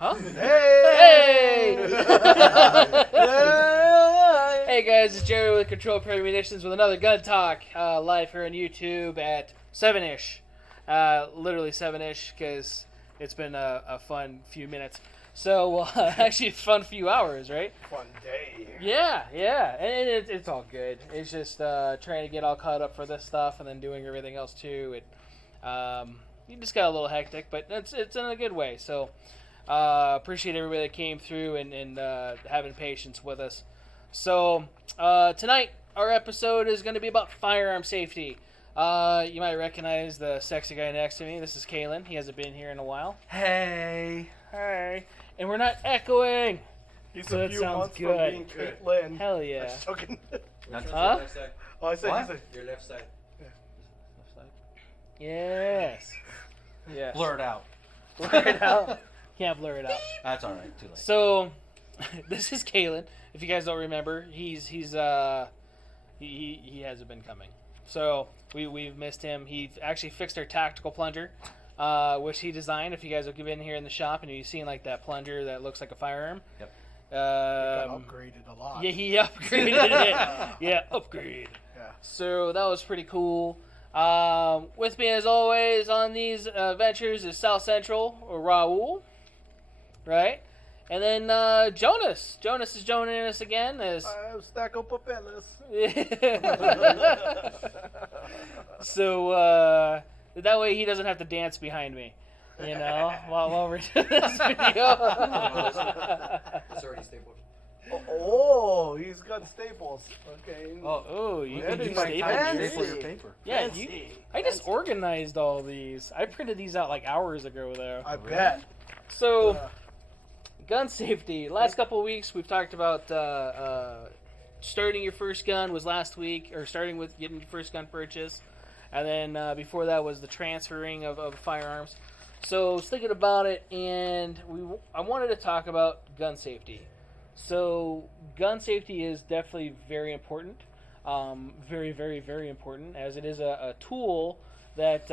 Huh? Hey! Hey guys, it's Jerry with Control Prairie Munitions with another gun talk live here on YouTube at 7-ish. Literally 7-ish because it's been a fun few minutes. So, actually a fun few hours, right? Fun day. Yeah. And it's all good. It's just trying to get all caught up for this stuff and then doing everything else too. You just got a little hectic, but it's in a good way. So, appreciate everybody that came through and having patience with us. So, tonight, our episode is going to be about firearm safety. You might recognize the sexy guy next to me. This is Kalen. He hasn't been here in a while. Hey. Hi. And we're not echoing. He's So a that few sounds months good. from being Caitlin. Hell yeah. Just joking. Huh? Left side. Oh, I said, What? he said, Your left side. Left side. Yes. Yes. Blur it out. Blur it out. Can't blur it out. That's all right. Too late. So, this is Kalen. If you guys don't remember, he hasn't been coming. So we've missed him. He actually fixed our tactical plunger, which he designed. If you guys will get in here in the shop and you've seen like that plunger that looks like a firearm. Yep. got upgraded a lot. Yeah, he upgraded it. Yeah, upgrade. Yeah. So that was pretty cool. With me as always on these ventures is South Central or Raul, right? And then Jonas. Jonas is joining us again as. I have stack of papeles. So that way he doesn't have to dance behind me, you know, while we're doing this video. It's already stapled. Oh, he's got staples. Okay. Oh, you Yeah, can do dude, my staples. fancy. Staple your paper. Yeah, Fancy. I just organized all these. I printed these out like hours ago, though. I bet. So, gun safety. Last couple of weeks, we've talked about starting your first gun was last week, or starting with getting your first gun purchase. And then before that was the transferring of firearms. So I was thinking about it, and I wanted to talk about gun safety. So gun safety is definitely very important. Very, very, very important, as it is a tool that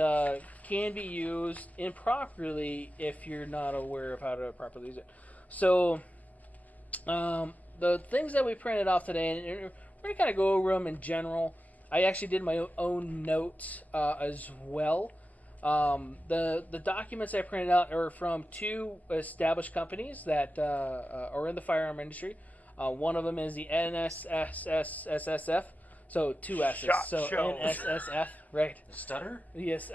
can be used improperly if you're not aware of how to properly use it. So the things that we printed off today, and we're going to kind of go over them in general. I actually did my own notes as well. The documents I printed out are from two established companies that are in the firearm industry. One of them is the NSSSF, so two S's. Shot so show. NSSF, right? Stutter? Yes.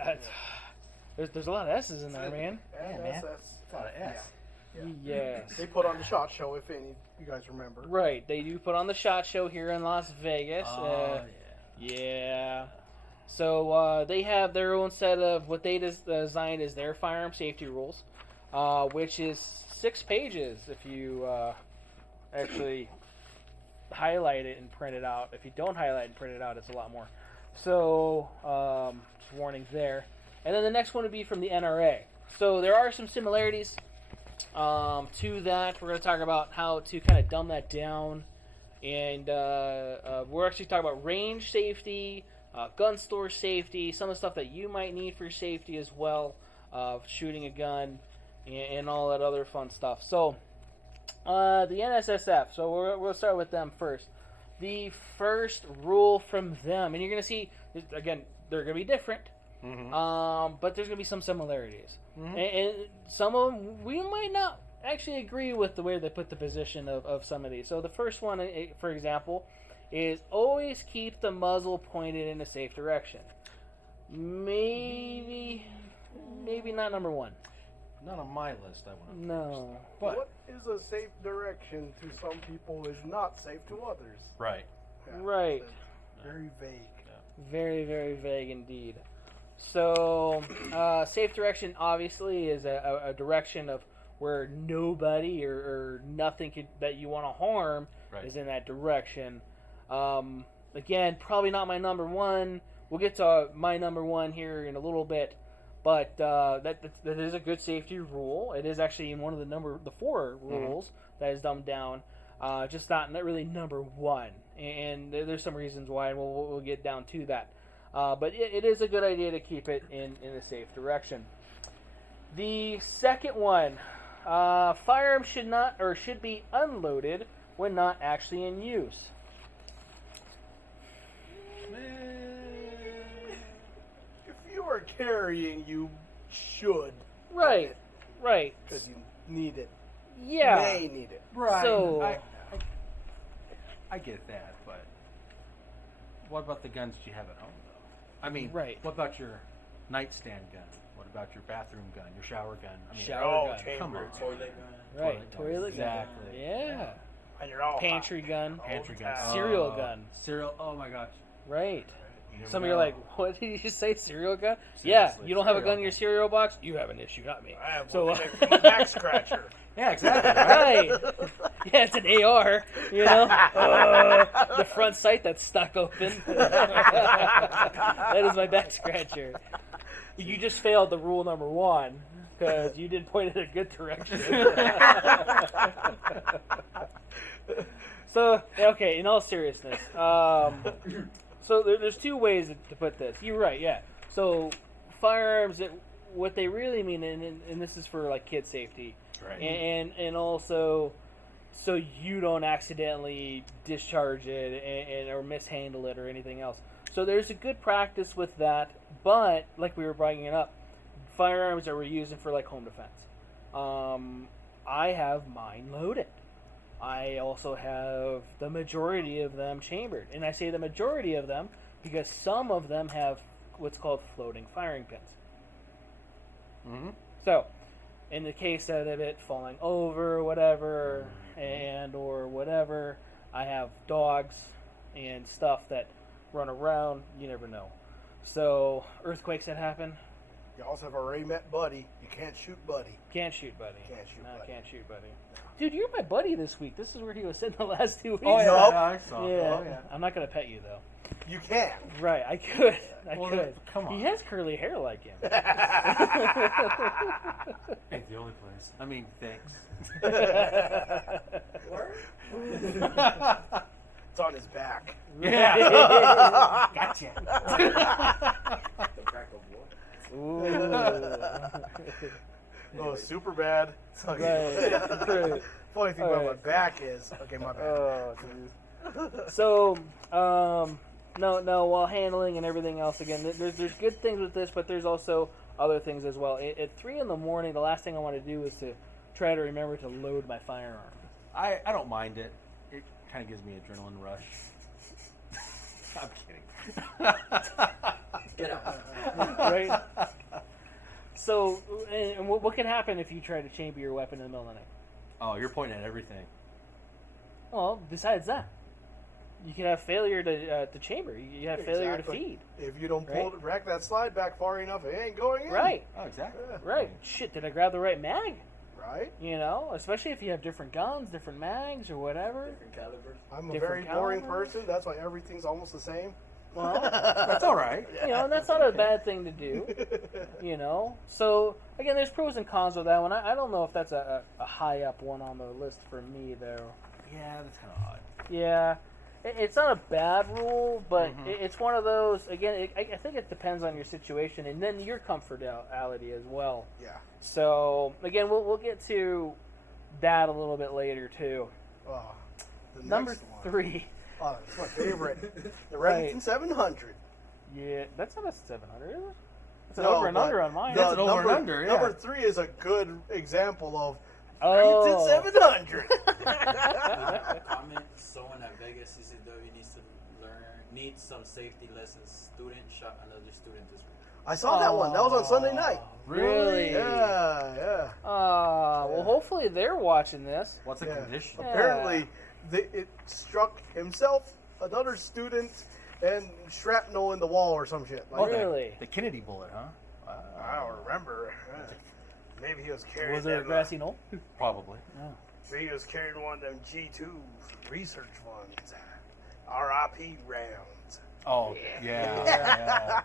There's a lot of S's in there, man. Yeah, man. It's a lot of S. Yeah. Yes. They put on the SHOT Show, if any you guys remember. Right. They do put on the SHOT Show here in Las Vegas. Yeah. Yeah. So they have their own set of what they designed as their firearm safety rules, which is 6 pages if you actually highlight it and print it out. If you don't highlight and print it out, it's a lot more. So, just warning there. And then the next one would be from the NRA. So there are some similarities to that. We're going to talk about how to kind of dumb that down. And we're actually talking about range safety, gun store safety, some of the stuff that you might need for safety as well, shooting a gun, and all that other fun stuff. So, the NSSF, so we'll start with them first. The first rule from them, and you're going to see, again, they're going to be different, but there's going to be some similarities. And some of them, we might not actually agree with the way they put the position of some of these. So the first one, for example, is always keep the muzzle pointed in a safe direction. Maybe not number one. Not on my list, I want to. No. But What is a safe direction to some people is not safe to others. right. Yeah, Right. it's very vague. Very, very vague indeed. So, safe direction obviously is a direction of where nobody or nothing that you want to harm is in that direction. Again, probably not my number one. We'll get to my number one here in a little bit, but that is a good safety rule. It is actually in one of the 4 rules that is dumbed down, just not really number one. And there's some reasons why, and we'll get down to that. But it is a good idea to keep it in a safe direction. The second one, Firearms should be unloaded when not actually in use. If you are carrying, you should. Right. Because you need it. Yeah. You may need it. Right. So- I get that, but what about the guns that you have at home, though? I mean, Right. what about your nightstand gun? What about your bathroom gun, your shower gun? I mean, Shower gun. come on. Toilet gun. Right. Toilet gun. Exactly. Yeah. And you're all Pantry hot. gun. Pantry gun. Cereal gun. Cereal. Oh my gosh. Right. You never Some of you are know. like, what did you just say? Cereal gun? Seriously, Yeah. You don't have a cereal gun in your gun. cereal box? You have an issue, not me. I have So, one connected to my back scratcher. Yeah, exactly. Right? Right. Yeah, it's an AR, you know? The front sight that's stuck open. That is my back scratcher. You just failed the rule number 1 because you didn't point in a good direction. So, okay, in all seriousness, so there's 2 ways to put this. You're right, yeah. So firearms, what they really mean, and this is for like kid safety, Right. and also so you don't accidentally discharge it or mishandle it or anything else. So there's a good practice with that, but like we were bringing it up, firearms that we're using for like home defense. I have mine loaded. I also have the majority of them chambered, and I say the majority of them because some of them have what's called floating firing pins. Mm-hmm. So, in the case of it falling over, or whatever, or whatever, I have dogs and stuff that run around. You never know. So, earthquakes that happen, You also have a Ray Met buddy. You can't shoot buddy. can't shoot, buddy. Can't shoot, buddy. Can't shoot, buddy. Dude, you're my buddy this week. This is where he was sitting the last 2 weeks. Oh yeah, Nope. I saw. Yeah. Oh, yeah. I'm not gonna pet you though. You can. Right, I could. I Well, could. come on. He has curly hair like him. Ain't the only place. I mean, thanks. It's on his back. Yeah. Gotcha. The crack of war. Ooh. Oh, super bad. Right. Funny thing All about right. my back is, okay, my bad. Oh, geez. So, no, while handling and everything else, again, there's good things with this, but there's also other things as well. At 3 in the morning, the last thing I want to do is to try to remember to load my firearm. I don't mind it. It kind of gives me adrenaline rush. I'm kidding. Get out. Right? So, and what can happen if you try to chamber your weapon in the middle of the night? Oh, you're pointing at everything. Well, besides that, you can have failure to chamber. You have failure to Exactly. feed. If you don't pull rack that slide back far enough, it ain't going in. Right. Oh, exactly. Right. Shit, did I grab the right mag? Right? You know, especially if you have different guns, different mags, or whatever. Different calibers. I'm a Different very boring calibers. person. That's why everything's almost the same. Well, That's all right. you know, and that's not a bad thing to do. You know, so again, there's pros and cons with that one. I don't know if that's a high up one on the list for me, though. Yeah, that's kind of odd. Yeah, it's not a bad rule, but Mhm. it's one of those. Again, I think it depends on your situation and then your comfortability as well. Yeah. So again, we'll get to that a little bit later too. Oh, the Number next one. 3. Oh, it's my favorite. The Right. Remington 700. Yeah, that's not a 700, is it? It's an No, over and but under on mine. That's the an over and number, under, yeah. Number 3 is a good example of Oh. Remington 700. Comment: someone at Vegas CCW needs some safety lessons. Student shot another student this week. I saw that one. That was on Sunday night. Really? Yeah. Well, hopefully they're watching this. What's the Yeah. condition? Yeah. Apparently, it struck himself, another student, and shrapnel in the wall or some shit. Oh, Like, really? The Kennedy bullet, huh? I don't remember. Maybe he was carrying Was there a them, grassy knoll? Probably. maybe he was carrying one of them G2 research ones. RIP rounds. Oh, yeah.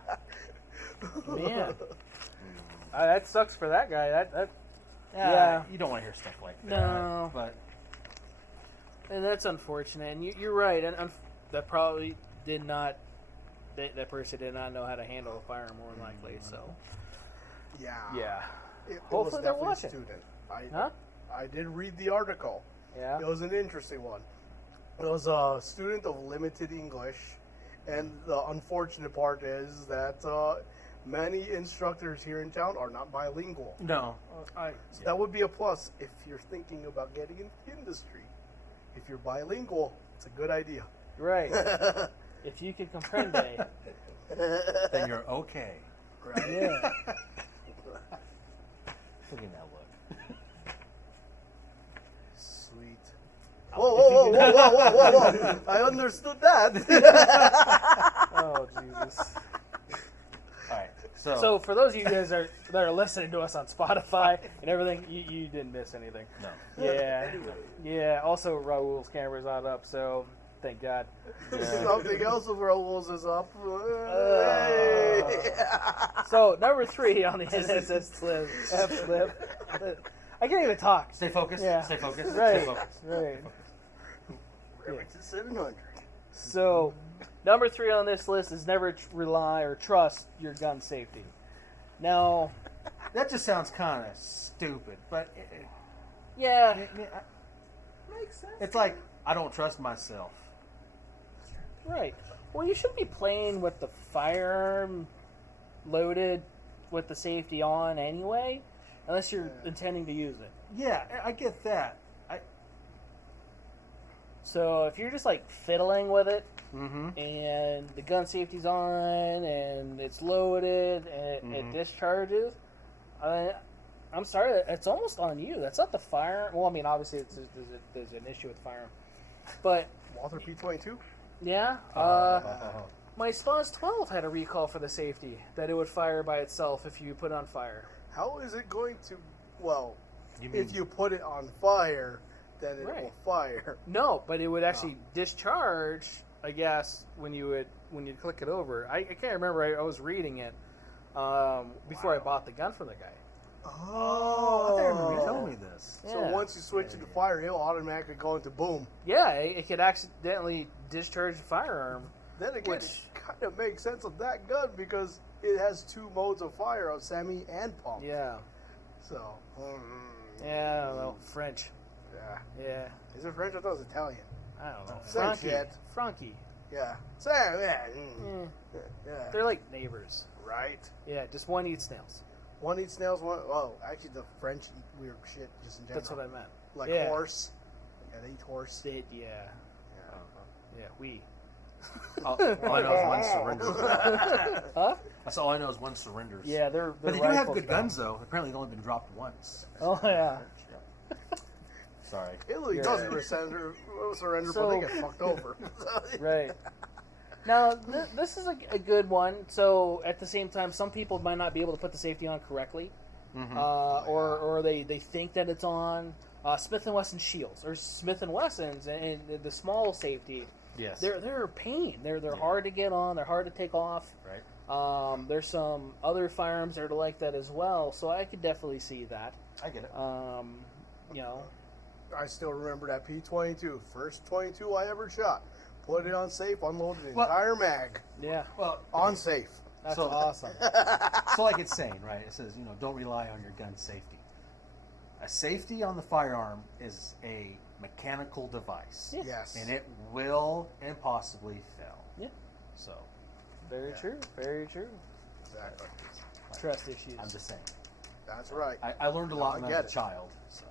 Man, that sucks for that guy. That Yeah. You don't want to hear stuff like that. No. But and that's unfortunate. And you're right. And that probably did not. That person did not know how to handle a firearm, more than likely. So Yeah. yeah. It Hopefully was they're definitely watching. a student. Huh? I did read the article. Yeah. It was an interesting one. It was a student of limited English, and the unfortunate part is that many instructors here in town are not bilingual. No. So that would be a plus if you're thinking about getting into the industry. If you're bilingual, it's a good idea. Right. If you can comprende. Then you're okay. Right. Yeah. Look at that look. Sweet. Whoa. I understood that. Oh, Jesus. All right. So for those of you guys that are listening to us on Spotify and everything, you didn't miss anything. No. Yeah. Yeah. Also, Raul's camera's not up, so thank God. Yeah. Something else of Raul's is up. So number 3 on the NSS flip. I can't even talk. Stay focused. Yeah. Stay focused. Right. Stay focused. Right. Remington 700. So number 3 on this list is never rely or trust your gun safety. Now, That just sounds kind of stupid, but yeah, makes sense. It's like I don't trust myself. right. Well, you should be playing with the firearm loaded with the safety on anyway, unless you're intending to use it. Yeah, I get that. So if you're just like fiddling with it Mm-hmm. and the gun safety's on and it's loaded and it discharges, I'm sorry, it's almost on you. That's not the firearm. Well, I mean, obviously there's an issue with firearm, but Walther P22. yeah, my Spaz 12 had a recall for the safety that it would fire by itself if you put it on fire. How is it going to? Well, You mean- if you put it on fire, then it Right. will fire. No, but it would actually discharge, I guess, when you click it over. I can't remember. I was reading it before I bought the gun from the guy. Oh, I remember you telling me this. So Yeah. once you switch it to fire, it'll automatically go into boom. Yeah, it could accidentally discharge the firearm. Then again, Which- it kind of makes sense of that gun because it has 2 modes of fire, of semi and pump. Yeah. So, Yeah, I don't know. French. yeah. Yeah. Is it French? I thought it was Italian. I don't know. Same Frankie. shit. Frankie. Yeah. Yeah. Eh, Yeah. they're like neighbors. Right. Yeah, just one eats snails. One eats snails. Actually, the French eat weird shit just in general. That's what I meant. Like Yeah. horse. Yeah, they eat horse. Yeah. Yeah. We. All I know is one surrenders. Huh? That's all I know is one surrenders. Yeah, they're But they do have rifles good now. guns, though. Apparently, they've only been dropped once. Oh yeah. Sorry. Italy You're doesn't right. surrender, but So- they get fucked over. Right. Now, this is a good one. So, at the same time, some people might not be able to put the safety on correctly, or they think that it's on. Smith & Wesson shields or Smith & Wessons and the small safety. Yes. They're a pain. They're hard to get on. They're hard to take off. Right. There's some other firearms that are like that as well. So I could definitely see that. I get it. You know. I still remember that P22, first 22 I ever shot. Put it on safe, unloaded the Well- entire mag. Yeah. Well, On safe. That's So- awesome. so like it's saying, right? It says, don't rely on your gun safety. A safety on the firearm is a mechanical device. Yeah. Yes. And it will and possibly fail. Yeah. So, Very true. Very true. Exactly. Trust issues. I'm just saying. That's right. I learned a lot I when I get was it. a child. So,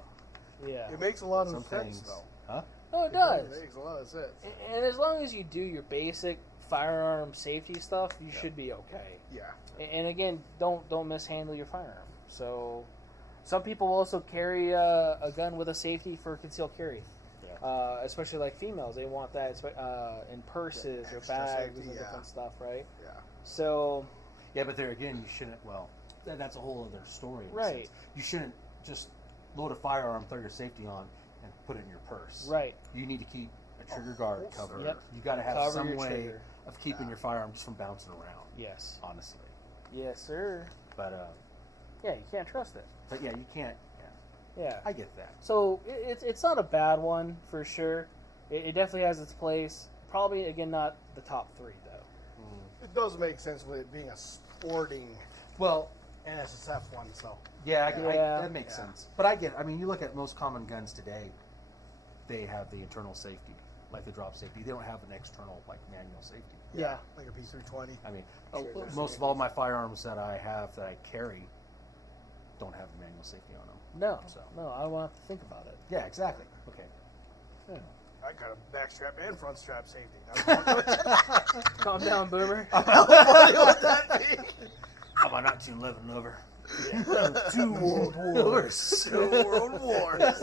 Yeah. It makes a lot some of sense, things. though. Huh? Oh, it does. It makes a lot of sense. And as long as you do your basic firearm safety stuff, you should be okay. Yeah. And again, don't mishandle your firearm. So, some people also carry a gun with a safety for concealed carry. Yeah. Especially like females, they want that in purses or extra bags safety, and yeah. different stuff, right? Yeah. So, Yeah, but there again, you shouldn't. Well, that's a whole other story. in a Right. sense. You shouldn't just load a firearm, throw your safety on, and put it in your purse. right. You need to keep a trigger guard holster. covered. Yep. You got to have Cover some your way trigger. of keeping your firearm just from bouncing around. Yes. Honestly, Yes, sir. but Yeah, you can't trust it. yeah, you can't. Yeah, Yeah. I get that. So it's not a bad one for sure. It definitely has its place. Probably again not the top 3 though. It does make sense with it being a sporting. Well, And SSF one, so. Yeah, Yeah. that makes sense. But I get it. I mean, you look at most common guns today, they have the internal safety, like the drop safety. They don't have an external, like, manual safety. Yeah. Like a P320. I mean, Sure. most of all my firearms that I have that I carry don't have the manual safety on them. No, So. no, I won't have to think about it. Yeah, exactly. Okay. Yeah. I got a back strap and front strap safety. Calm down, Boomer. How funny would that be? How about 1911 over? Two world wars. Two world wars.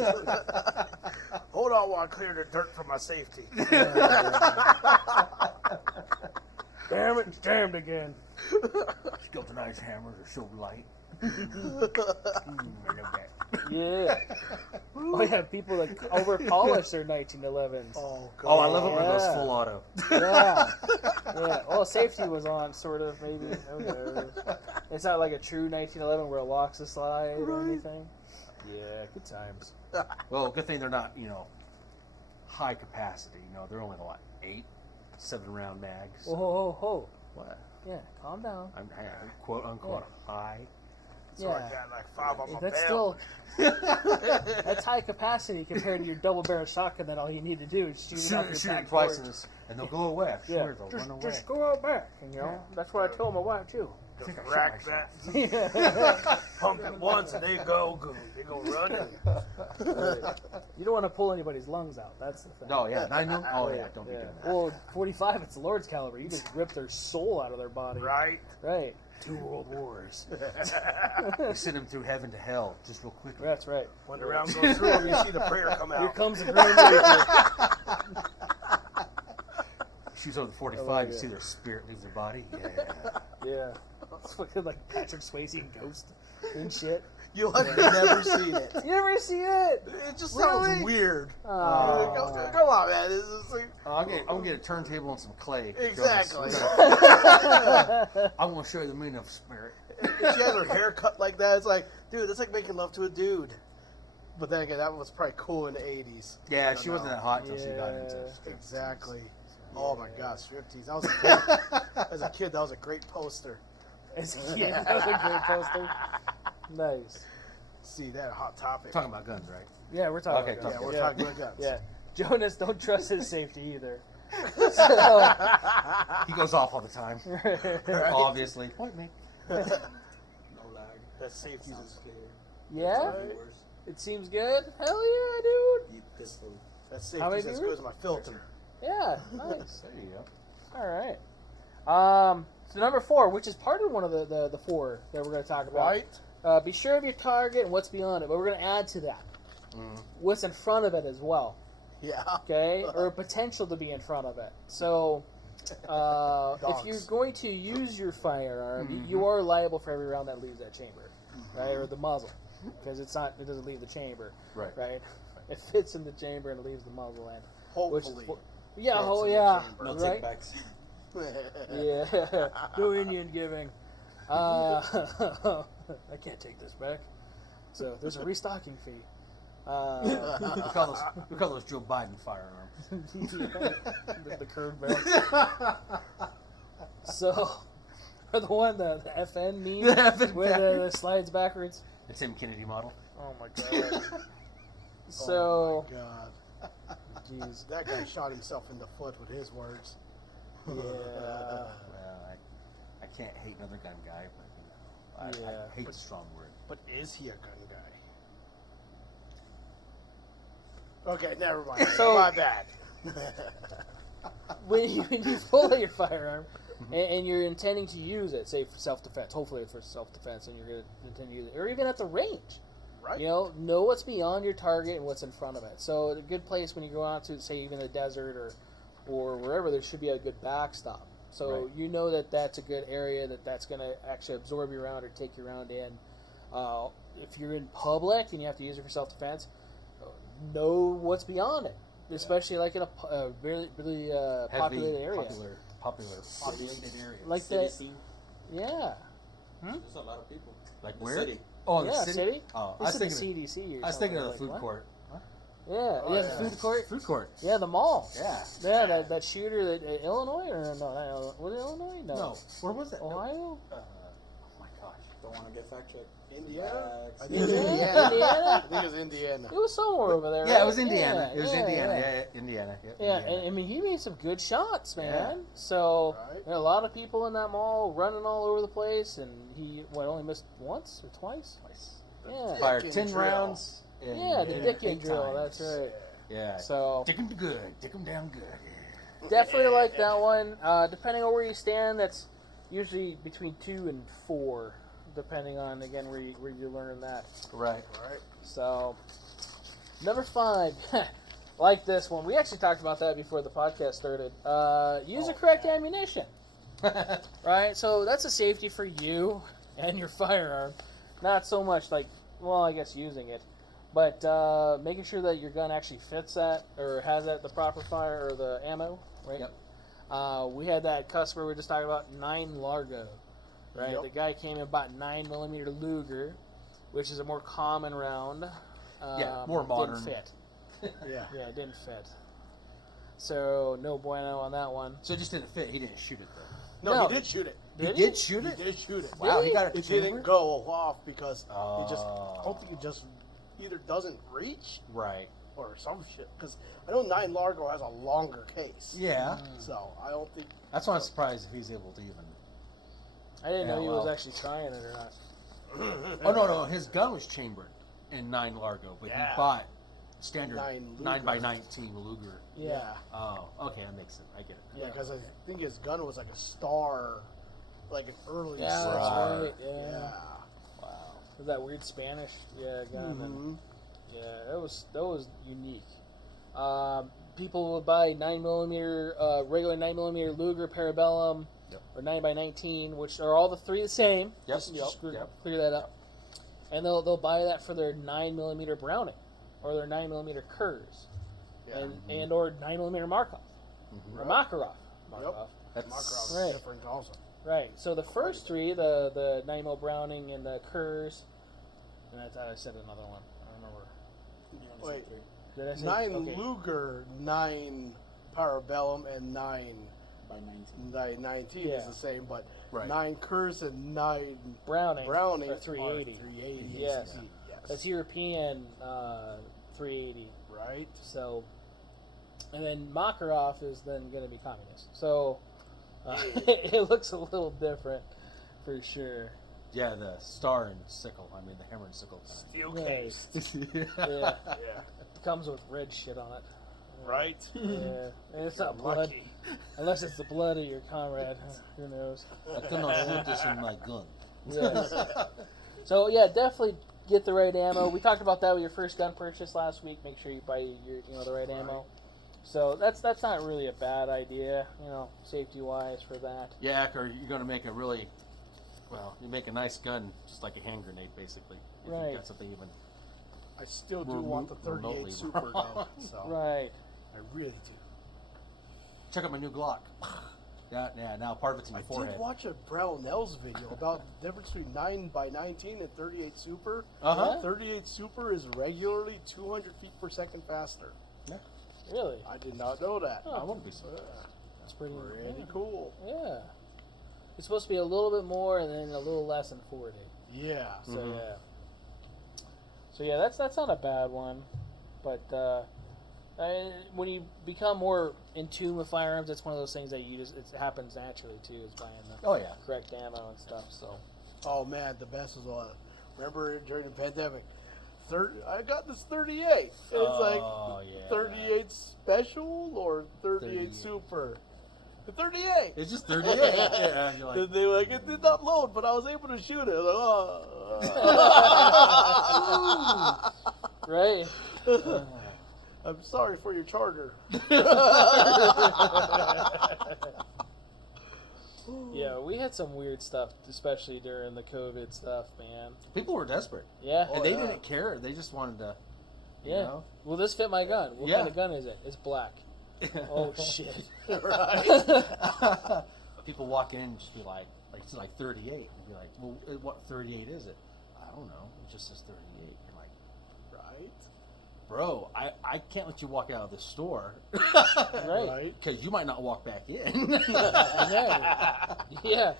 Hold on while I clear the dirt from my safety. Damn it, it's jammed again. Skeletonized hammers are so light. I know that. Yeah. Oh yeah, people that over polish their 1911s. Oh, God. Oh, I love it when it goes Yeah. full auto. Yeah. Yeah. Well, safety was on, sort of, maybe. Who knows? It's not like a true 1911 where it locks the slide or Right. anything. Yeah, good times. Well, good thing they're not, high capacity. They're only, 8, 7-round mags. Whoa, whoa, whoa. What? Yeah, calm down. I'm quote unquote high. So I got like 5 on my That's belt. still that's high capacity compared to your double barrel shotgun. That all you need to do is shoot it off your Shooting back twice porch. and they'll go away. I'm Yeah, sure they'll run away. just go out back, and that's what I told my wife too. I think I Just shot rack myself. that. Pump it once and they go goon. They go running. You don't want to pull anybody's lungs out. That's the thing. No, yeah, 9 mil. Oh yeah, don't be doing that. Well, 45, it's Lord's caliber. You just rip their soul out of their body. Right? Right. 2 world wars. You send them through heaven to hell just real quickly. That's right. When the round goes through them, you see the prayer come Here out. comes the Grim Reaper. Shoots over the 45, Oh, you yeah. see their spirit leave their body. Yeah. Yeah. It's fucking like Patrick Swayze and Ghost and shit. You'll have never seen it. You never see it? It just sounds Really? weird. Oh. Come on, man. This is like, I'm gonna get a turntable and some clay. Exactly. I'm gonna show you the meaning of spirit. if she has her hair cut like that, it's like, dude, that's like making love to a dude. But then again, that was probably cool in the 80s. Yeah, she wasn't that hot until she got into Yeah. strip. Exactly. Oh my God, striptease. That was a kid. As a kid, that was a great poster. As a kid, that was a great poster. Nice. See, that a hot topic. Talking about guns, right? Yeah, we're talking Okay, about Yeah, guns. we're talking about guns. Yeah. Jonas, don't trust his safety either. So, He goes off all the time. Obviously. Point me. No lag. That safety Sounds is clear. yeah? Right. Viewers, It seems good. Hell yeah, dude. deep pistol. that How many safety's as viewers? good as my filter. Yeah, nice. There you go. All right. So number 4, which is part of one of the 4 that we're going to talk about. Right? Be sure of your target and what's beyond it, but we're going to add to that what's in front of it as well. Yeah. Okay, or potential to be in front of it. So, if you're going to use your firearm, you are liable for every round that leaves that chamber, right, or the muzzle, because it doesn't leave the chamber, Right. right? It fits in the chamber and it leaves the muzzle end. Hopefully. Yeah, Fits oh in the yeah, chamber. No right. takebacks. Yeah, no Indian giving. I can't take this back. So there's a restocking fee. We call those Joe Biden firearms. the curved barrel. So, or the one the FN meme The FN where backwards. the slides backwards. The Tim Kennedy model. Oh my god. Oh So, my God. jeez. That guy shot himself in the foot with his words. Yeah. Well, I can't hate another gun guy, but Yeah. I hate the strong word. But is he a gun guy? Okay, never mind. So- My bad. When you pull out your firearm and you're intending to use it, say for self-defense, hopefully for self-defense, and you're going to intend to use it, or even at the range, Right? you know what's beyond your target and what's in front of it. So a good place when you go out to, say, even the desert or wherever, there should be a good backstop. So Right. you know that that's a good area that's going to actually absorb your round or take your round in. If you're in public and you have to use it for self-defense, know what's beyond it, especially like in a really populated area. Populated area. Like City that, scene. yeah. There's a lot of people. Like The where? city. Oh, in Yeah, the city? city. Oh, This is the CDC. Or I was thinking of the something. food Like, court. what? Yeah, Oh, yeah, yeah. the food court. Food court. Yeah, the mall. Yeah. Yeah, that shooter that Illinois or no, was it Illinois? No. No. Where was it? Ohio? Oh my gosh. Don't want to get fact checked. Indiana? I Facts. think it's Indiana? Indiana. I think it's Indiana. It was somewhere over there. Yeah, it right? was Indiana. Yeah, It was yeah, Indiana. yeah. Yeah, Indiana. Yep, Yeah, Indiana. and I mean, he made some good shots, man. Yeah. So, Right. there are a lot of people in that mall running all over the place, and he, only missed once or twice? Twice. Yeah. Fired Dick 10 and drill. rounds. in- Yeah, the in dick and 8 drill, times. that's right. Yeah. So, Dick 'em good. Dick 'em down good. Yeah. definitely like that one. Depending on where you stand, that's usually between 2 and 4, depending on, again, where you learn that. Right. Right. So, number 5, like this one. We actually talked about that before the podcast started. Use the correct ammunition. Right? So, that's a safety for you and your firearm. Not so much like, well, I guess using it. But making sure that your gun actually fits that or has that the proper fire or the ammo, right? Yep. We had that customer we were just talking about, 9 Largo, right? Yep. The guy came and bought 9mm Luger, which is a more common round. Yeah, more modern. Didn't fit. Yeah. Yeah, it didn't fit. So no bueno on that one. So it just didn't fit. He didn't shoot it though. No, No. he did shoot it. He Did did shoot He it. did shoot it. Wow, Really? he got it. It didn't go off because it just. I Oh. don't think it just either doesn't reach Right. or some shit. Because I know 9 Largo has a longer case. Yeah. So I don't think. That's why I'm surprised if he's able to even. I didn't know Yeah, he well. was actually trying it or not. Oh no, his gun was chambered in 9 Largo, but Yeah. he bought standard 9 9x19 Luger. Yeah. Oh, okay, that makes sense. I get it. Yeah, because I think his gun was like a star, like an early Yeah, star. that's right. Yeah. Yeah. Wow. Was that weird Spanish? Yeah, gun. And, Mhm. yeah, that was unique. People would buy 9mm, regular 9mm Luger Parabellum, Yep. or 9x19, which are all the 3 the same. Yep. Just Yep. clear that up. And they'll buy that for their 9mm Browning, or their 9mm Kurz, Yeah. and or 9mm Markov, Mhm. or Makarov. Markov. Yep. That's Makarov's Right. different also. Right. So the first 3, the 9mm Browning and the Kurz, and I thought I said another one. I don't remember. You only Wait. said 3. Did I say 9 okay. Luger, 9 Parabellum, and 9 By 19. 19 Yeah. is the same, but Right. 9 Kurz and 9 Browning, Browning are 380. 380. Yes. Yes. That's European 380. Right? So, and then Makarov is then going to be communist. So, it looks a little different for sure. Yeah, the star and sickle. I mean, the hammer and sickle. Steel Yeah. case. Yeah, Yeah. it comes with red shit on it. Right? Yeah, and it's not blood, Lucky. unless it's the blood of your comrade. Who knows? I cannot shoot this in my gun. Yes. So yeah, definitely get the right ammo. We talked about that with your first gun purchase last week. Make sure you buy the right ammo. So that's not really a bad idea, safety wise for that. Yeah, or you're going to make a really, you make a nice gun, just like a hand grenade, basically. If Right. you've got something even. I still do want the 38 remotely Super, though. wrong. So Right. I really do. Check out my new Glock. Yeah. Now part of it's in I your forehead. did watch a Brownells video about the difference between 9x19 and 38 Super. Uh-huh. 38 Super is regularly 200 feet per second faster. Really? I did not know that. Huh. I wouldn't be so. That's pretty Pretty cool. Yeah. It's supposed to be a little bit more and then a little less than 40. Yeah. So Mhm. yeah. So yeah, that's not a bad one, but when you become more in tune with firearms, that's one of those things that it happens naturally too, is buying the Oh, yeah. correct ammo and stuff. So Oh man, the best was remember during the pandemic, I got this 38. And it's Oh, like yeah. 38 special or 38 38. Super. The 38. It's just 38. Yeah, you're like, They were like, it did not load, but I was able to shoot it. I was like, right. I'm sorry for your charger. Yeah, we had some weird stuff, especially during the COVID stuff, man. people were desperate. Yeah. Oh, and they yeah. didn't care. They just wanted to, you Yeah. know. Will this fit my gun? What Yeah. kind of gun is it? It's black. Oh shit. Right? People walk in and just be like it's like 38. And be like, well, what 38 is it? I don't know. It just says 38. You're like, Right? bro, I can't let you walk out of the store. Right. Right? Because you might not walk back in. Yeah. Yeah.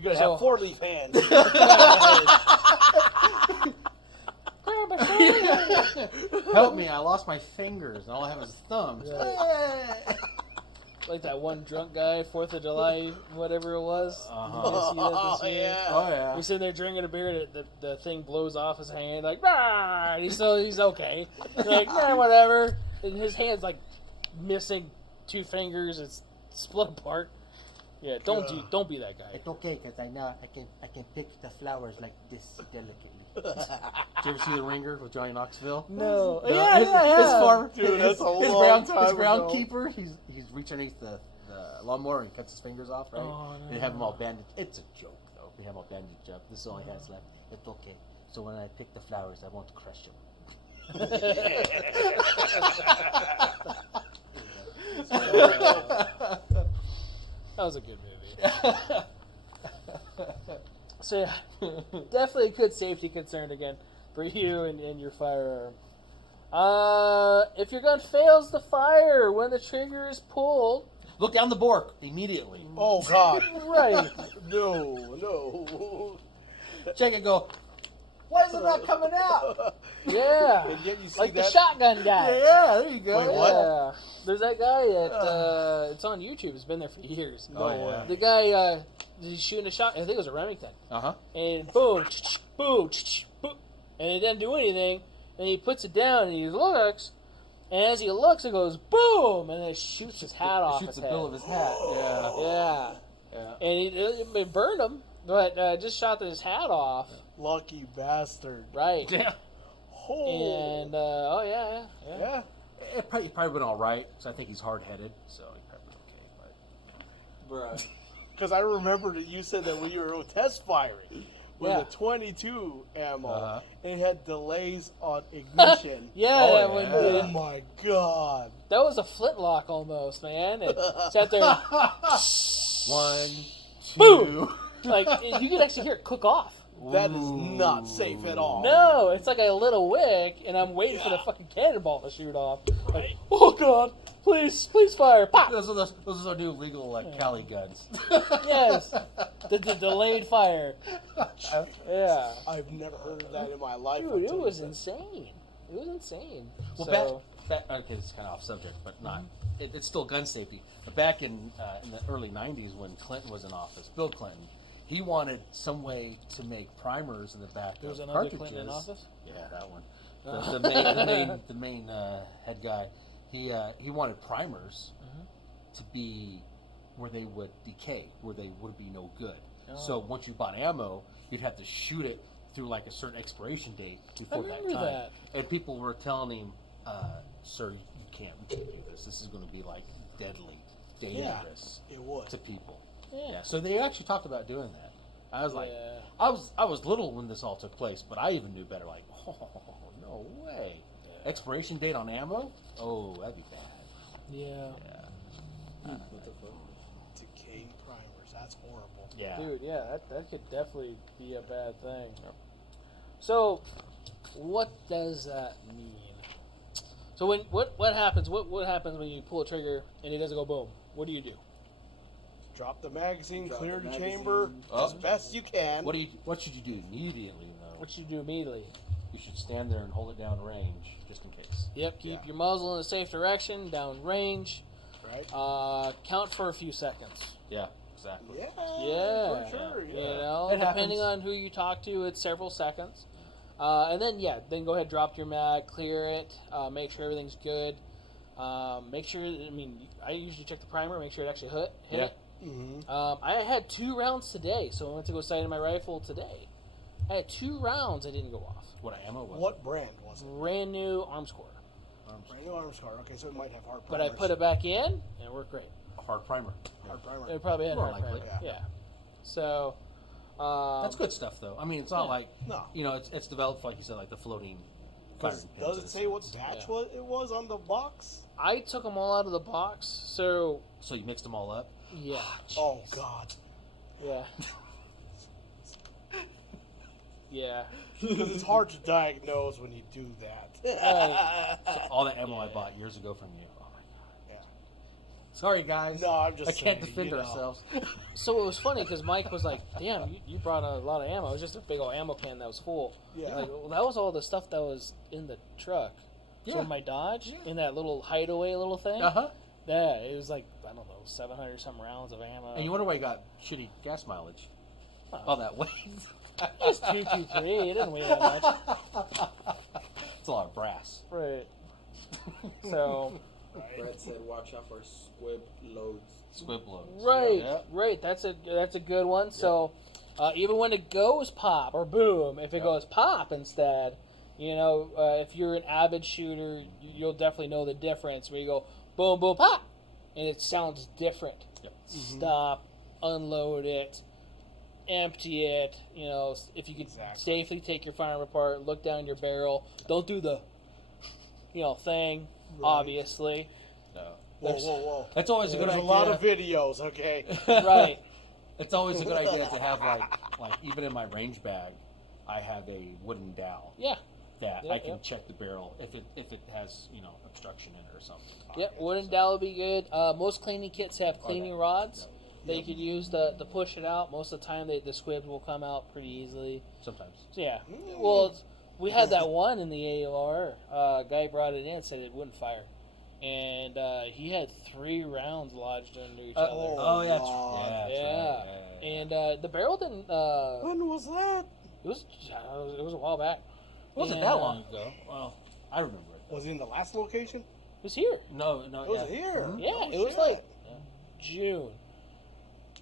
You're gonna have 4-leaf hands. Help me! I lost my fingers, and all I have is thumbs. Like that one drunk guy, 4th of July, whatever it was. Uh-huh. You see that this year? yeah. Oh yeah. He's sitting there drinking a beer, and the thing blows off his hand, like, "Rah!" And he's okay. He's like, nah, whatever. And his hand's like missing 2 fingers. It's split apart. Yeah, don't be that guy. It's okay, because I know I can pick the flowers like this delicately. Did you ever see The Ringer with Johnny Knoxville? No. His Yeah. farmer, Dude, that's a his long time ago. groundkeeper, he's reaching underneath the lawnmower and cuts his fingers off, right? Oh, no. They have him all bandaged. It's a joke, though. They have him all bandaged up. This is all he has left. It's okay. So when I pick the flowers, I won't crush them. That was a good movie. So yeah, definitely a good safety concern again for you and your firearm. If your gun fails to fire when the trigger is pulled, Look down the bork immediately. Oh God. right? No. Check it. Go. Why is it not coming out? Yeah, And yet you see like the that. shotgun guy. Yeah, there you go. Wait, what? Yeah, there's that guy at it's on YouTube. It's been there for years. Oh, yeah. The guy he's shooting a shot. I think it was a Remington. Uh-huh. And boom, boom, boom, and it doesn't do anything. And he puts it down and he looks, and as he looks, it goes boom, and then it shoots his hat off. Shoots his the head. bill of his hat. Yeah. Yeah, Yeah. and it burned him, but just shot his hat off. Lucky bastard. Right. Yeah. Oh. And Yeah. He probably went all right, because I think he's hard-headed, so he probably went okay. Bruh. Because I remember that you said that when you were test firing with Yeah. a 22 ammo, Uh-huh. it had delays on ignition. yeah, Oh, that yeah. one Oh did. my God. That was a flintlock almost, man. It sat there, 1, 2. Boom! like you could actually hear it cook off. That is not safe at all. No, it's like a little wick, and I'm waiting for the fucking cannonball to shoot off. Like, oh God, please fire! Pop! Those are new legal Cali guns. Yes, the delayed fire. Yeah, I've never heard of that in my life. dude, it until was you said- insane. It was insane. Well, So, back okay, it's kind of off subject, but not. It's still gun safety. But back in the early '90s, when Clinton was in office, Bill Clinton, he wanted some way to make primers in the back there was of another cartridges. Clinton in office. Yeah, that one. The main head guy. He wanted primers to be where they would decay, where they would be no good. Oh. So once you bought ammo, you'd have to shoot it through like a certain expiration date before that remember time. that. And people were telling him, "Sir, we can't do this. This is going to be like deadly, dangerous It was. to people." Yeah. Yeah. So they actually talked about doing that. I was like, Yeah. I was little when this all took place, but I even knew better. Like, oh no way! Expiration date on ammo? Oh, that'd be bad. Yeah. Yeah. What the fuck? Decaying primers. That's horrible. Yeah. Dude, yeah, that could definitely be a bad thing. So, what does that mean? So what happens? What happens when you pull a trigger and it doesn't go boom? What do you do? Drop the magazine, Drop clear the the chamber magazine. as best you can. What should you do immediately though? What should you do immediately? You should stand there and hold it down range just in case. Yep, keep Yeah. your muzzle in a safe direction, down range. Right? Count for a few seconds. Yeah, exactly. Yeah. Yeah, For sure. you Yeah. know, It depending happens. on who you talk to, it's several seconds. And then go ahead, drop your mag, clear it, make sure everything's good. Make sure, I usually check the primer, make sure it actually hit Yeah. it. Mm-hmm. I had 2 rounds today, so I went to go sight in my rifle today. I had 2 rounds that didn't go off. What ammo was What brand was it? Brand new arms core. Brand new arms card. Okay, so it might have hard But primers. I put it back in, and it worked great. a hard primer. Hard primer. It probably had More hard likely. primer. Yeah. Yeah. So, That's good stuff though. I mean, it's not Yeah. like No. it's developed like you said, like the floating. Does firing it pins say and what stuff. batch Yeah. it was on the box? I took them all out of the box. So, So you mixed them all up. yeah. Oh God. Yeah. Yeah. Because it's hard to diagnose when you do that. So all that ammo I bought years ago from you. Oh my god. Yeah. Sorry, guys. No, I'm just I can't saying, defend you know. ourselves. So it was funny because Mike was like, "Damn, you brought a lot of ammo. It was just a big old ammo can that was full." Yeah. Like, well, that was all the stuff that was in the truck. So Yeah. in my Dodge, in that little hideaway little thing, Uh-huh. yeah, it was like, I don't know, 700 some rounds of ammo. And you wonder why you got shitty gas mileage. Oh. All that weight. It's 223. It didn't weigh that much. It's a lot of brass. Right. So, Brett said, "Watch out for squib loads." Squib loads. right, Yeah. right. That's a good one. So, even when it goes pop or boom, if it goes pop instead, if you're an avid shooter, you'll definitely know the difference. Where you go boom, boom, pop, and it sounds different. Yep. Stop, unload it, empty it. If you could safely take your firearm apart, look down your barrel. Don't do the, thing. Right. Obviously, No. Whoa. That's always a good There's idea. a lot of videos, okay? right. It's always a good idea to have like even in my range bag, I have a wooden dowel Yeah. that Yeah, I can yeah. check the barrel if it has obstruction in it or something. Yep, wooden dowel would be good. Most cleaning kits have cleaning rods that you could use to push it out. Most of the time, the squibs will come out pretty easily. Sometimes. So yeah, well, we had that one in the AOR. Guy brought it in, said it wouldn't fire, and he had 3 rounds lodged under each other. Oh yeah, God. that's Yeah. right. Yeah. And the barrel didn't. When was that? It was a while back. It wasn't And, that long ago. Well, I remember it. Was he in the last location? It was here. No, It was here. Yeah, Oh, it was shit. like June.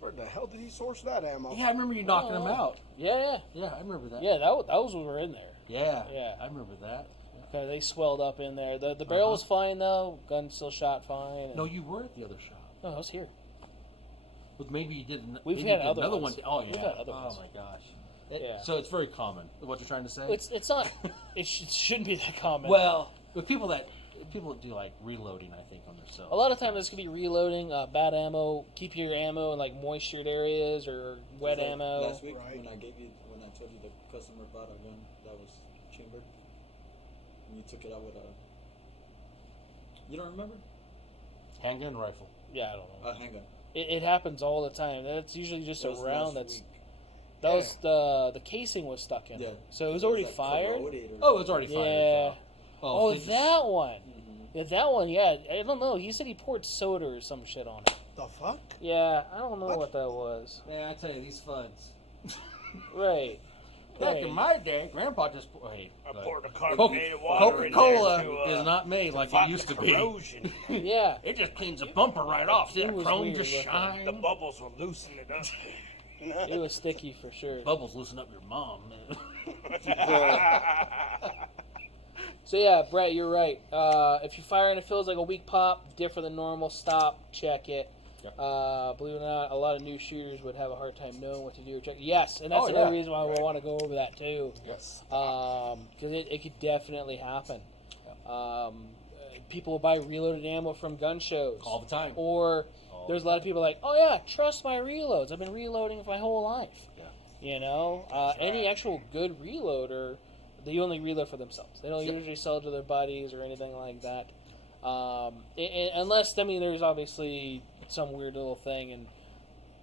Where the hell did he source that ammo? Yeah, I remember you knocking Oh. them out. Yeah. Yeah, I remember that. Yeah, that was when we were in there. Yeah. Yeah. I remember that. Okay, they swelled up in there. The barrel was fine though. Gun still shot fine. and- No, you were at the other shop. no, I was here. But maybe you didn't. We've maybe had you did other another ones. one. Oh yeah. We've had other oh ones. my gosh. Yeah. So it's very common. What you're trying to say? It's not. It shouldn't be that common. well, with people that do like reloading, I think on themselves. a lot of times this could be reloading, bad ammo. Keep your ammo in like moistured areas or wet Like ammo. Last week Right. when I told you the customer bought a gun that was chambered, and you took it out with a. You don't remember? Handgun, rifle. Yeah, I don't know. A handgun. It happens all the time. That's usually just It a was round. last That's week. that was the casing was stuck in Yeah. it, so it was already like fired. corroded or Oh, it's already fired. Yeah. so- Oh, so just- that one. Mhm. Yeah, that one. Yeah, I don't know. He said he poured soda or some shit on it. The fuck? Yeah, I don't know What? what that was. Man, I tell you, these fuds. Right. Back Right. in my day, Grandpa just hey, I like, poured a carbonated water in there Coca-Cola to, is not made like fight it used the to be. corrosion. Yeah. It just cleans the bumper right off. See It that was chrome weird just looking. shine. The bubbles will loosen it up. It was sticky for sure. Bubbles loosen up your mom. So yeah, Brett, you're right. If you fire and it feels like a weak pop, different than normal, stop, check it. Yep. Believe it or not, a lot of new shooters would have a hard time knowing what to do or check. Yes, and that's Oh, another yeah. reason why we want to go over that too. Yes. Because it could definitely happen. People will buy reloaded ammo from gun shows. All the time. Or All there's a the lot of people like, oh yeah, trust my reloads. I've been reloading for my whole life. Yeah. Any actual good reloader, they only reload for themselves. They don't usually sell to their buddies or anything like that. Unless, there's obviously some weird little thing, and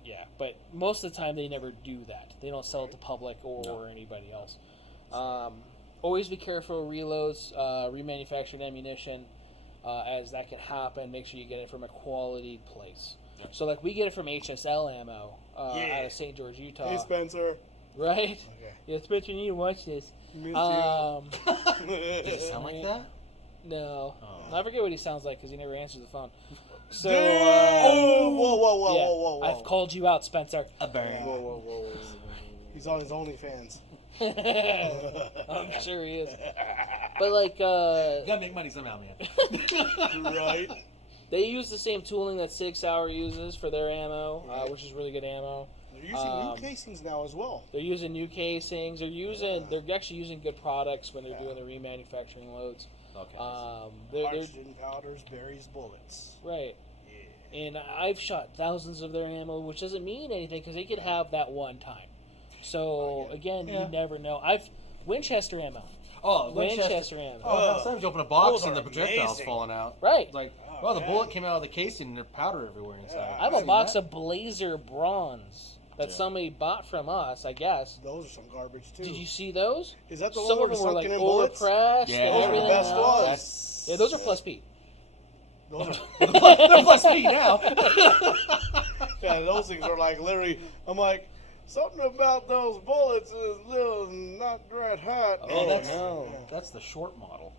yeah, but most of the time they never do that. They don't sell it to public or anybody else. Always be careful with reloads, remanufactured ammunition, as that can happen. Make sure you get it from a quality place. Yeah. So, like, we get it from HSL Ammo Yeah. out of St. George, Utah. Hey, Spencer. Right? Okay. Yeah, Spencer, you need to watch this. Miss Um, Does it sound like that? no. Oh. I forget what he sounds like because he never answers the phone. So, Oh, whoa, yeah, whoa. I've called you out, Spencer. A burn. Whoa. He's on his OnlyFans. I'm sure he is. But, like, You gotta make money somehow, man. Right? they use the same tooling that Sig Sauer uses for their ammo, which is really good ammo. They're using new casings now as well. They're using new casings. They're actually using good products when they're doing the remanufacturing loads. Okay. They're Oxygen powders, berries, bullets. right. Yeah. And I've shot thousands of their ammo, which doesn't mean anything because they could have that one time. So again, Yeah. you never know. Winchester ammo. Oh, Winchester ammo. Oh, sometimes you open a box Those and the are projectile's amazing. falling out. Right. Like, Oh, Well, the bullet came out of the casing and there's powder everywhere inside. I have a box of Blazer Bronze that Yeah. somebody bought from us, I guess. Those are some garbage too. Did you see those? Is that the Some one of where them were like sunken in bullets? overpressed Yeah. and Those are the everything best else. ones. Yeah, those are plus P. Those are, They're plus P now. yeah, those things are like literally. I'm like, something about those bullets is little not right hot. Oh, that's no. that's the short model.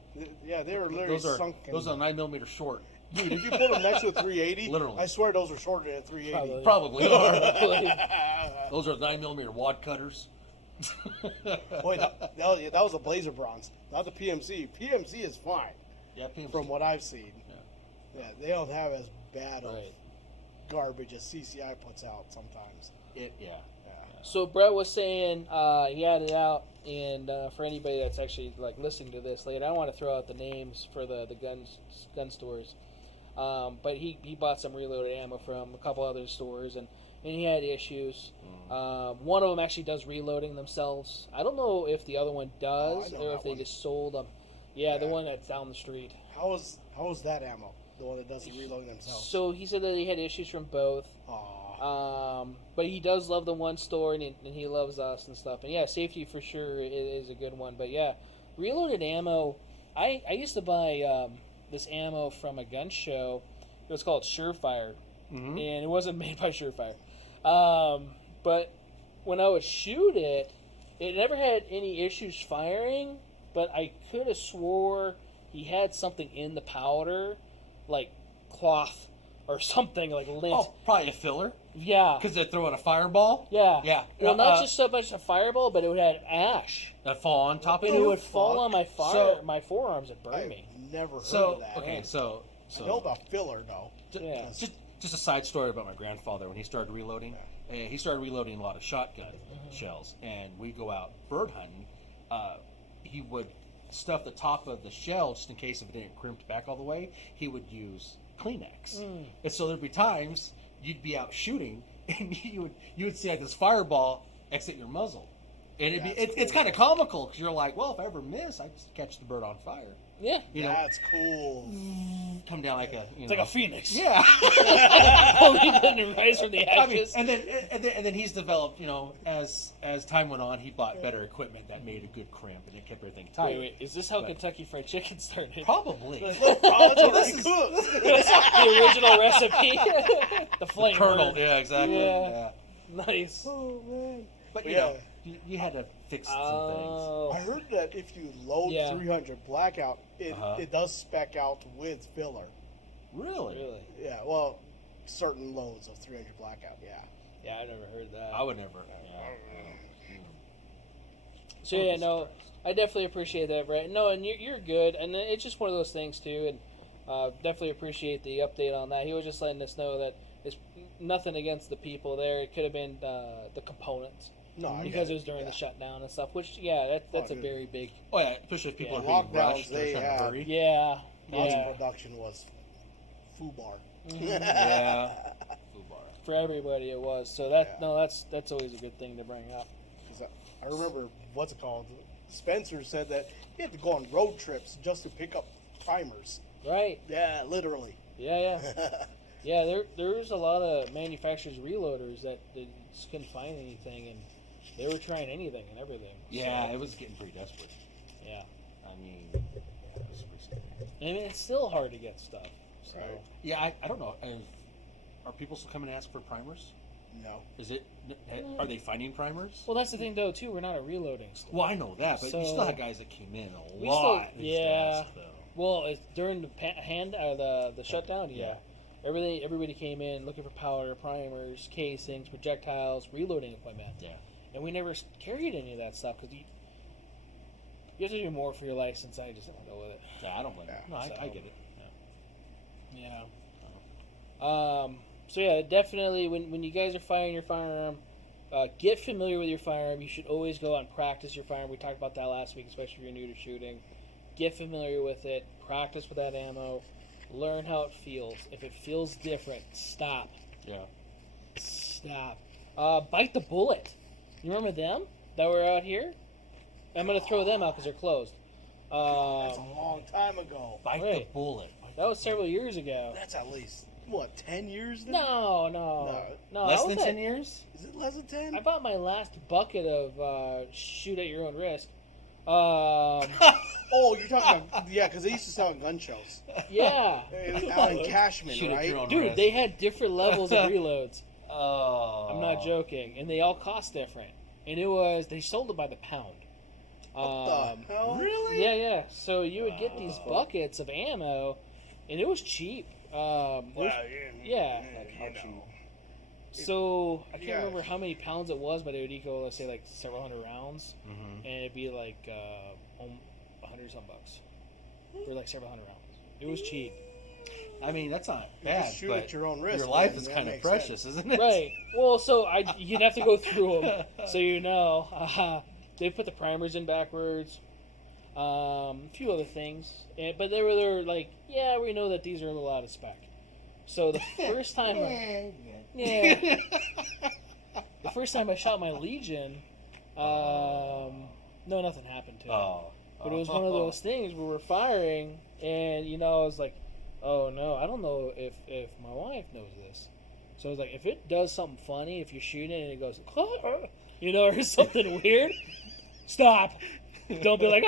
Yeah, they were literally Those are sunken. 9mm short. Dude, if you put them next to a 380, Literally. I swear those are shorter than a 380. Probably are. Those are 9mm wad cutters. Wait, that was a Blazer Bronze, not the PMC. PMC is fine Yeah, PMC. from what I've seen. Yeah, they don't have as bad of Right. garbage as CCI puts out sometimes. Yeah. So Brett was saying he had it out, and for anybody that's actually like listening to this later, I don't want to throw out the names for the gun stores, but he bought some reloaded ammo from a couple other stores, and he had issues. One of them actually does reloading themselves. I don't know if the other one does, I know or that if they one. just sold them. Yeah, the Yeah. one that's down the street. How is that ammo? The one that does the reloading themselves. So he said that he had issues from both. Aw. But he does love the one store, and he loves us and stuff. And yeah, safety for sure is a good one. But yeah, reloaded ammo. I used to buy this ammo from a gun show. It was called Surefire, and it wasn't made by Surefire. But when I would shoot it, it never had any issues firing. But I could have swore he had something in the powder, like cloth or something, like lint. Oh, probably a filler. Yeah. Because they're throwing a fireball. Yeah. Yeah. Well, not just so much a fireball, but it would have ash, That fall on top of and it you. would fall on my my forearms and burn I've me. never heard So of that. okay, so I know about filler though. Yeah. Just a side story about my grandfather when he started reloading. He started reloading a lot of shotgun shells, and we go out bird hunting. He would stuff the top of the shell just in case if it didn't crimp back all the way. He would use Kleenex, and so there'd be times you'd be out shooting and you would see like this fireball exit your muzzle, and it's kind of comical because you're like, well, if I ever miss, I just catch the bird on fire. Yeah. You know, That's cool. come down like a It's like a phoenix. yeah. And rise from the I mean, ashes. and then he's developed, as time went on, he bought better equipment that made a good crimp and it kept everything tight. Wait, is this how But- Kentucky Fried Chicken started? Probably. Oh, So that's this already is- cooked. The original recipe. The flame Kernel, burn. yeah, exactly. Yeah. Yeah. Nice. Oh man. But Yeah. you had to fix some things. Oh. I heard that if you load Yeah. 300 blackout, it Uh-huh. it does spec out with filler. Really? Really? Yeah, well, certain loads of 300 blackout. Yeah. Yeah, I never heard that. I would never. So yeah, no, I definitely appreciate that, Brett. No, and you're good, and it's just one of those things too, and definitely appreciate the update on that. He was just letting us know that it's nothing against the people there. It could have been the components No, I because get it was during yeah. the shutdown and stuff. Which that's a dude. very big Oh yeah, especially if people Yeah. are being Lockdowns, rushed. They're they trying to have- hurry. yeah. Lots Yeah. of production was foobar. Yeah. Fubar. For everybody, it was. So that's always a good thing to bring up. 'Cause I remember what's it called? Spencer said that he had to go on road trips just to pick up primers. Right. Yeah, literally. Yeah. Yeah. There's a lot of manufacturers reloaders that they just couldn't find anything, and they were trying anything and everything. Yeah, So, it was getting pretty desperate. yeah. I mean, it was pretty scary. I mean, it's still hard to get stuff. So Right. Yeah, I don't know. Are people still coming to ask for primers? No. Is it? Are they finding primers? well, that's the thing though too. We're not a reloading store. Well, I know that, but you So- still had guys that came in a We lot. still- used to yeah. ask, though. Well, it's during the shutdown. Yeah. Everybody came in looking for powder, primers, casings, projectiles, reloading equipment. Yeah. And we never carried any of that stuff because you have to do more for your license. I just don't go with it. Yeah, I don't blame you. Yeah. No, I So- get it. Yeah. Yeah. So yeah, definitely when you guys are firing your firearm, get familiar with your firearm. You should always go out and practice your firearm. We talked about that last week, especially if you're new to shooting. Get familiar with it. Practice with that ammo. Learn how it feels. If it feels different, stop. Yeah. Stop. Bite the Bullet. You remember them that were out here? I'm gonna throw them out because they're closed. That's a long time ago. Bite Right. the bullet. That was several years ago. That's at least, what, 10 years now? No. Less that than was 10 years? Is it less than 10? I bought my last bucket of shoot at your own risk. Oh, you're talking about, yeah, because they used to sell gun shells. Yeah. Out in Cashman, Shoot at your right? own Dude, risk. they had different levels of reloads. Oh. I'm not joking. And they all cost different. And they sold it by the pound. What the hell? Really? Yeah. So you would get these buckets of ammo, and it was cheap. Yeah. you know. So I can't Yeah. remember how many pounds it was, but it would equal, let's say, like several hundred rounds, Mm-hmm. and it'd be like $100-some for like several hundred rounds. It was cheap, I mean, that's not You bad, just shoot but at your own risk. your life man. is That kind of makes precious, sense. isn't it? right? Well, so you'd have to go through them, so you know. They put the primers in backwards, a few other things, but they were like, yeah, we know that these are a little out of spec. So the first time, the first time I shot my Legion, no, nothing happened to it. Oh. But it was one of those things where we're firing, and I was like, oh no, I don't know if my wife knows this. So I was like, if it does something funny, if you're shooting and it goes, or something weird, stop. Don't be like,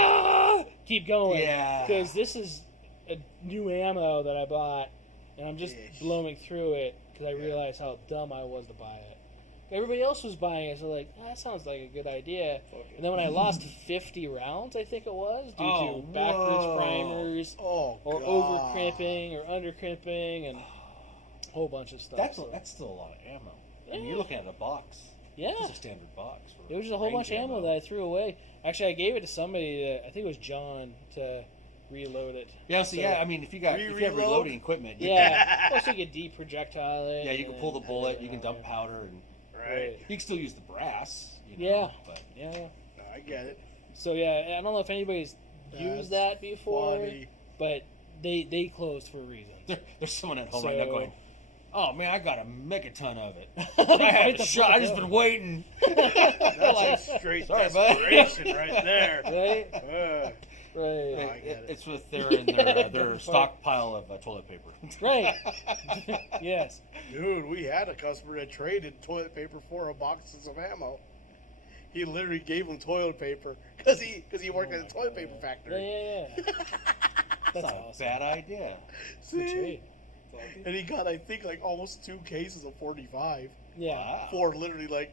keep going. Yeah. Because this is a new ammo that I bought, and I'm just Ish. blowing through it because I realized how dumb I was to buy it. Everybody else was buying it, so like, that sounds like a good idea. And then when I lost 50 rounds, I think it was, due to backwards primers, Oh, or God. over crimping, or under crimping, and a whole bunch of stuff. That's still a lot of ammo. I mean, Yeah. you're looking at a box. Yeah. It's a standard box. For It was just a whole bunch of range ammo that I threw away. Actually, I gave it to somebody, I think it was John, to reload it. Yeah, so yeah, I mean, if you have Reload? reloading equipment, Yeah. Also, you can deprojectile it. yeah, you can pull the and- bullet, you can dump powder, and Right. you can still use the brass. Yeah. But Yeah. I get it. So, yeah, I don't know if anybody's used that before, Funny. but they closed for a reason. there's someone at home right now So- going, "Oh man, I got a megaton of it. Right I had the a shot. I fuck just up. been waiting." That's like straight Sorry, bud. desperation right there. Right? Right. I get it. It's with their stockpile of toilet paper. Right. Yes. Dude, we had a customer that traded toilet paper for a boxes of ammo. He literally gave him toilet paper because he worked at a toilet paper Yeah, factory. yeah. That's not awesome. a bad idea. Good See? trade. And he got, I think, like almost 2 cases of 45 Yeah. Wow. for literally like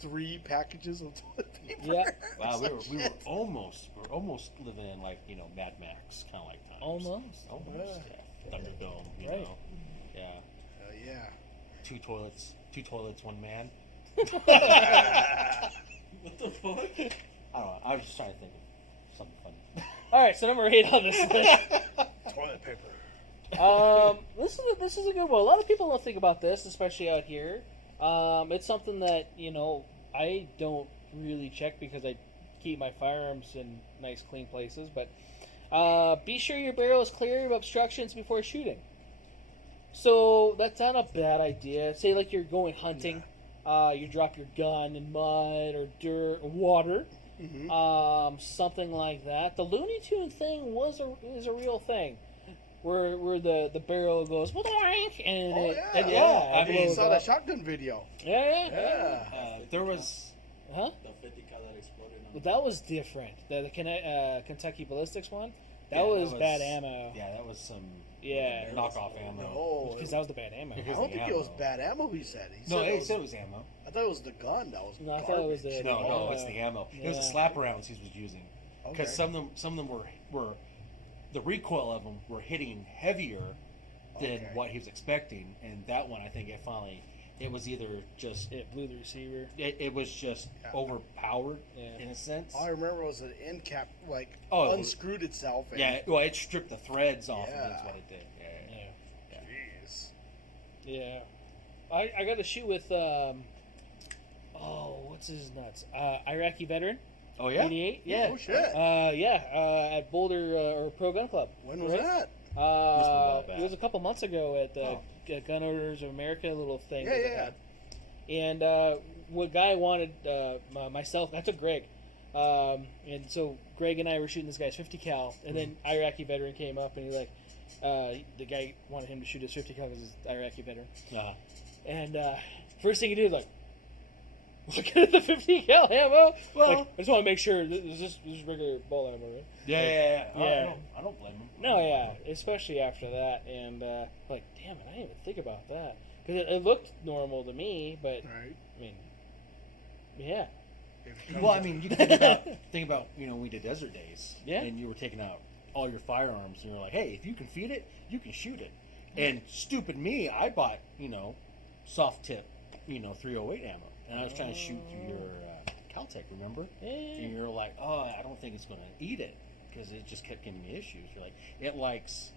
3 packages of toilet paper. Yeah. Wow, It's we were like, almost living in like Mad Max kind of like times. Almost. Yeah. Thunderdome, you Right. know. Yeah. yeah. Two toilets, one man. What the fuck? I don't know. I was just trying to think of something funny. All right, so number 8 on this list. Toilet paper. This is a good one. A lot of people don't think about this, especially out here. It's something that I don't really check because I keep my firearms in nice, clean places. But be sure your barrel is clear of obstructions before shooting. So that's not a bad idea. Say like you're going hunting, you drop your gun in mud or dirt or water. Mm-hmm. Something like that. The Looney Tune thing is a real thing, where the barrel goes and Oh, yeah. and I it mean, you blows saw up. that shotgun video. Yeah. Yeah. There was. Huh? The 50 cal that exploded on But that was different. The Kentucky Ballistics one. That Yeah, was bad ammo. Yeah, that was some Yeah. knockoff ammo. No. Because that was the bad ammo. I Because don't the think it was ammo. bad ammo, he said. He No, said he said it was ammo. I thought it was the gun that was No, I thought it was garbage. the- No, it's the ammo. It was the Yeah. slap rounds he was using. Because Okay. some of them were the recoil of them were hitting heavier than Okay. what he was expecting, and that one I think it was either just It blew the receiver. it was just Yeah. overpowered Yeah. in a sense. All I remember was an end cap, like, Oh, it was- unscrewed itself. And, Yeah, well, it stripped the threads off. Yeah. That's what it did. Yeah. Yeah. Jeez. Yeah. I got to shoot with what's his nuts? Iraqi veteran. Oh yeah. 88. Yeah. Oh, shit. At Boulder or Pro Gun Club. When was Right? that? Must've been a while back. It was a couple months ago at the Oh. Gun Owners of America little thing. Yeah, that they yeah. had. And what guy wanted myself? I took Greg, and so Greg and I were shooting this guy's 50 cal, and then Iraqi veteran came up and he's like, The guy wanted him to shoot his 50 cal because he's an Iraqi veteran. Uh-huh. And first thing he did was like, looking at the 50 cal ammo. Well- Like, I just want to make sure this is regular bullet ammo, right? Yeah. Yeah. I don't blame him. No, yeah, especially after that. And like, damn it, I didn't even think about that because it looked normal to me, but Right. I mean, yeah. Well, I mean, you can think about when we did Desert Days, Yeah. and you were taking out all your firearms, and you're like, hey, if you can feed it, you can shoot it. And stupid me, I bought soft tip 308 ammo, and I was trying to shoot through your Caltech, remember? And you're like, oh, I don't think it's going to eat it because it just kept giving me issues. You're like, it likes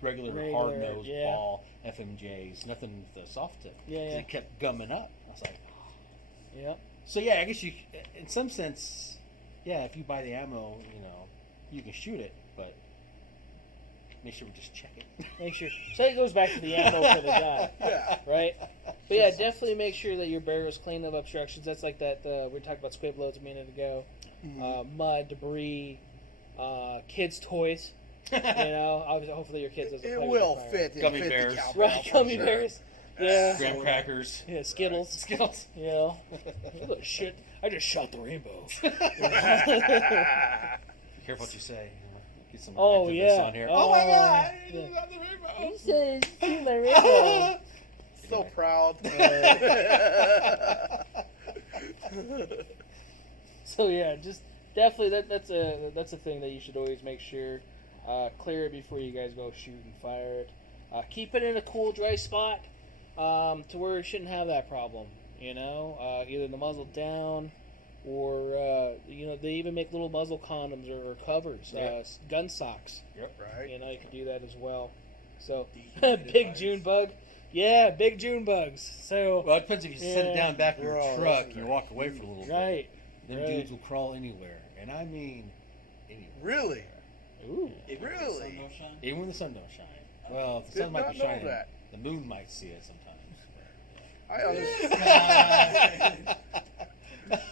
regular hard nosed ball FMJs, nothing with the soft tip. Yeah, 'Cause yeah. It kept gumming up. I was like, Yeah. so yeah, I guess you, in some sense, yeah, if you buy the ammo, you can shoot it, but make sure we just check it. Make sure. So it goes back to the ammo for the gun. Yeah. Right? But yeah, definitely make sure that your barrel's clean of obstructions. That's like that, we talked about squib loads a minute ago. Mud, debris, kids' toys. Obviously, hopefully your kids doesn't It play with will the fire. fit in Gummy 50 bears. cal Right, barrel for gummy sure. bears. Yeah. Graham crackers. Yeah, Skittles. Skittles. Look, shit. I just shot the rainbow. Be careful what you say. Get some Oh, activists yeah. on here. Oh, my God! yeah. He said, see my rainbow. So proud. So yeah, just definitely that's a thing that you should always make sure clear it before you guys go shoot and fire it. Keep it in a cool, dry spot to where it shouldn't have that problem. Either the muzzle down, or they even make little muzzle condoms or covers, gun socks. Right. You can do that as well. So big June bug. Yeah, big June bugs. So Well, it depends if you set it down back in your Bro, truck that's and you walk away for a little bit. right. Them right. dudes will crawl anywhere, and I mean anywhere. Really? Ooh. Even if the Really? sun don't shine? Even when the sun don't shine. Well, if the Did sun might not be know shining, that. the moon might see it sometimes.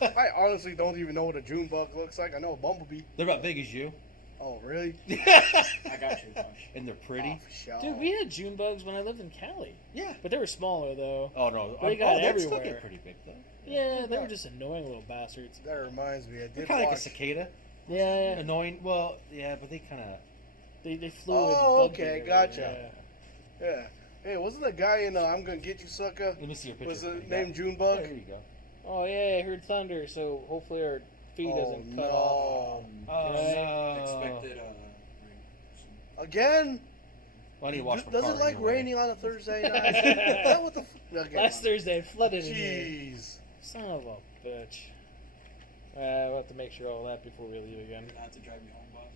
I honestly don't even know what a June bug looks like. I know a bumblebee. They're about big as you, Oh, really? I got you, Punch. and they're pretty. Oh, for sure. Dude, we had June bugs when I lived in Cali, Yeah. but they were smaller though. Oh no, They got they'd still everywhere. get pretty big though. Yeah, they were just annoying little bastards. That reminds me. I They're did kind of like a watch. cicada. Yeah, Annoying. Well, yeah, but they kind of. they flew. Oh, and bugged okay, me. gotcha. Yeah. Hey, wasn't the guy in I'm Gonna Get You, Sucker? Let me see your picture. Was What it you named got? June Yeah, Bug? here you go. Oh yeah, I heard thunder, so hopefully our feed doesn't cut off. Oh Right. no. Expected rain. Again? Well, I need to wash my Does car it like anyway. raining on a Thursday night? Is that what the okay. Last Thursday it flooded in here. Jeez. Son of a bitch. We'll have to make sure all that before we leave again. I have to drive you home, boss.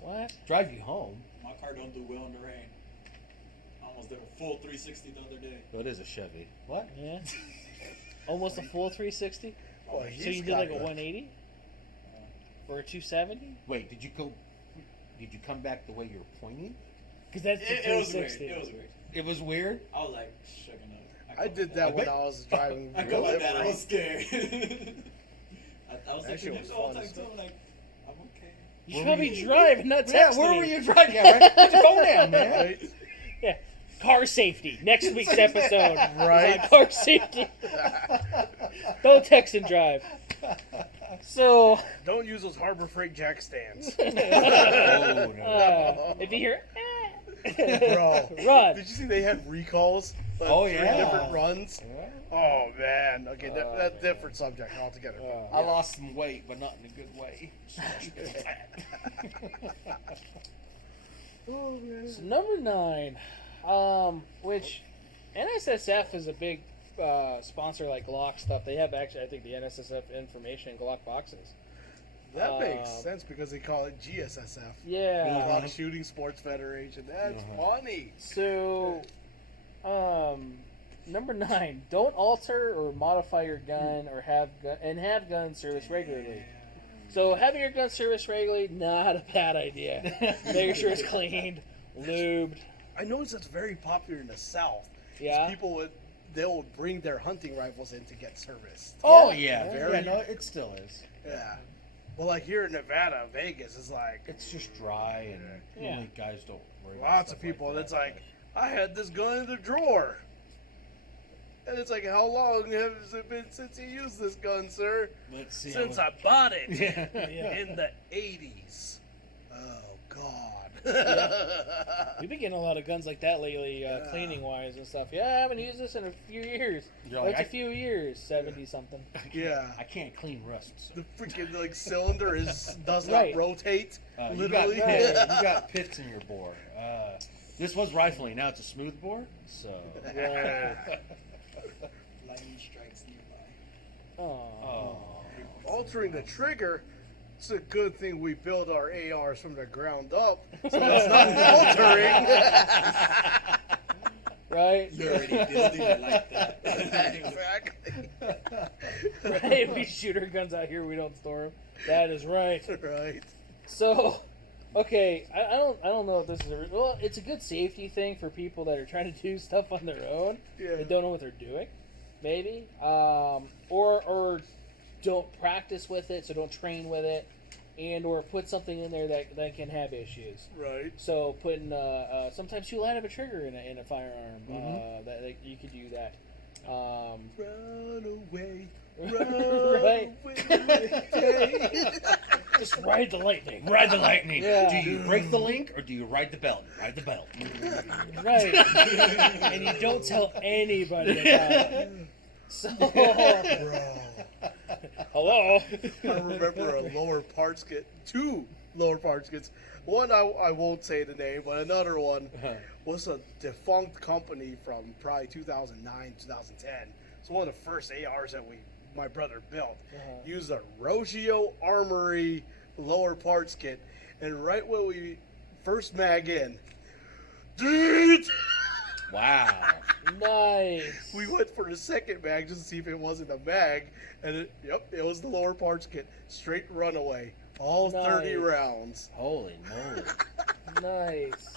What? Drive you home. My car don't do well in the rain. I almost did a full 360 the other day. Well, it is a Chevy. What? Yeah. Almost a full 360. Well, So he's you did got like a the- 180 or a 270? Wait, did you go? Did you come back the way you're pointing? Because that's the It was weird. 360. It was weird. It was weird. I was like, shaking up. I did that when I was driving. I go like that. I delivery. was scared. I was That thinking shit this was all the fun time as too. I'm like, I'm okay. You Where should probably were you- drive, not Yeah, texting. where were you driving? Yeah, right? Put your phone down, man. Right? Yeah. Car safety. Next week's episode. Right. is on car safety. Don't text and drive. So, Don't use those Harbor Freight jack stands. Oh no. if you hear, Bro. run. Did you see they had recalls? Like Oh, 3 yeah. different runs. Oh man. Okay, that's different subject altogether. I lost some weight, but not in a good way. So number 9, which NSSF is a big sponsor like Glock stuff. They have actually, I think, the NSSF information in Glock boxes. That makes sense because they call it GSSF. Yeah. Glock Shooting Sports Federation. That's funny. So, number 9, don't alter or modify your gun or have gun service regularly. So having your gun service regularly, not a bad idea. Making sure it's cleaned, lubed. I noticed that's very popular in the South. Yeah. People they'll bring their hunting rifles in to get serviced. Oh Yeah. yeah, Very- no, it still is. Yeah. But like here in Nevada, Vegas is like It's just dry, and Yeah. normally guys don't worry about lots stuff of people. like It's that, like I had this gun in the drawer, and it's like, how long has it been since you used this gun, sir? but let's see. Since I bought it Yeah. in the '80s. Oh God. We've been getting a lot of guns like that lately, cleaning wise and stuff. Yeah, I haven't used this in a few years. You're like, That's a few years, 70 something. Yeah. I can't clean rust. So. The freaking like cylinder does not Right. rotate. You Literally. got pits in your bore. This was rifling. Now it's a smooth bore. So. Right. Lightning strikes nearby. Oh. Altering the trigger. It's a good thing we build our ARs from the ground up, so it's not altering. Right? You're already building it like that. Exactly. Right? We shoot our guns out here, we don't store them. That is right. Right. So, okay, I don't know if this is well, it's a good safety thing for people that are trying to do stuff on their own. Yeah. They don't know what they're doing, maybe, or don't practice with it, so don't train with it, and or put something in there that can have issues. Right. So putting sometimes you light up a trigger in a firearm. That you could do that. Run away. Right. Away. Just ride the lightning. Ride the lightning. Yeah. Do you break the link or do you ride the belt? Ride the belt. Right. And you don't tell anybody about it. So, hello. I remember a lower parts kit, two lower parts kits. One I won't say the name, but another one was a defunct company from probably 2009, 2010. It's one of the first ARs that my brother built. Used a Rogio Armory lower parts kit, and right when we first mag in, Wow. Nice. we went for the second mag just to see if it wasn't a mag, and it was the lower parts kit. Straight runaway, all 30 Nice. rounds. Holy moly. Nice.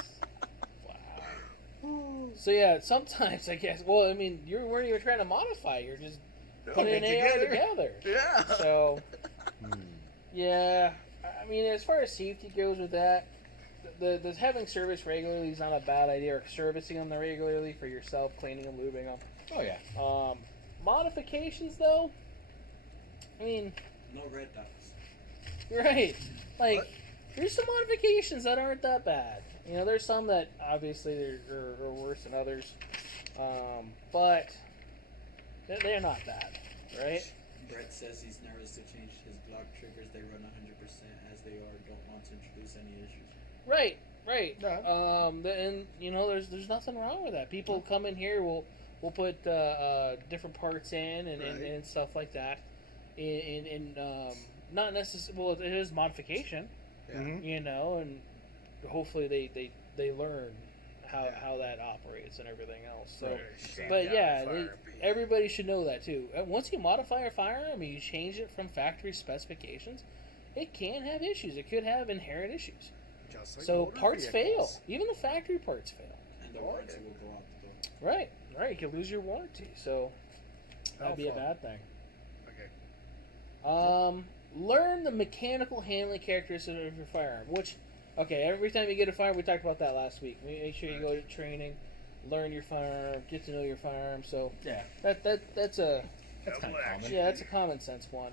Wow. So yeah, sometimes I guess. Well, I mean, you weren't even trying to modify. You're just putting an AR together. Yeah. So yeah, I mean, as far as safety goes with that, the having service regularly is not a bad idea. Or servicing them regularly for yourself, cleaning them, lubing them. Oh yeah. Modifications though, I mean, No red dots. you're right. Like, there's some modifications that aren't that bad. You know, there's some that obviously are worse than others, but they're not bad, right? Brett says he's nervous to change his Glock triggers. They run 100% as they are. Don't want to introduce any issues. Right, right. Yeah. And you know, there's nothing wrong with that. People come in here, we'll put different parts in and stuff like that. And not necessarily. Well, it is modification. Mhm. You know, and hopefully they learn how that operates and everything else. So, Right. but Down yeah, the firearm. everybody should know that too. Once you modify a firearm and you change it from factory specifications, it can have issues. It could have inherent issues. Just like So motor parts vehicles. fail. Even the factory parts fail. And the warranty will go out the door. Right, right. You could lose your warranty. So that'd be a fun. bad thing. Okay. Learn the mechanical handling characteristics of your firearm. Which, okay, every time you get a firearm, we talked about that last week. Make sure you go to training, learn your firearm, get to know your firearm. So Yeah. that's a That's kind of common. yeah, that's a common sense one.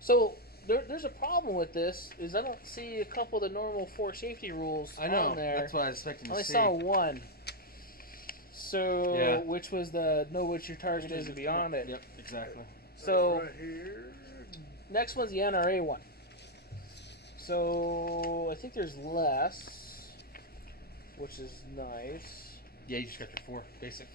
So there's a problem with this. Is I don't see a couple of the normal 4 safety rules I know. on there. That's what I was expecting I to only see. saw one. So Yeah. which was the know what your target is and beyond it. Yep, exactly. So right here. next one's the NRA one. So I think there's less, which is nice. Yeah, you just got your 4 basic.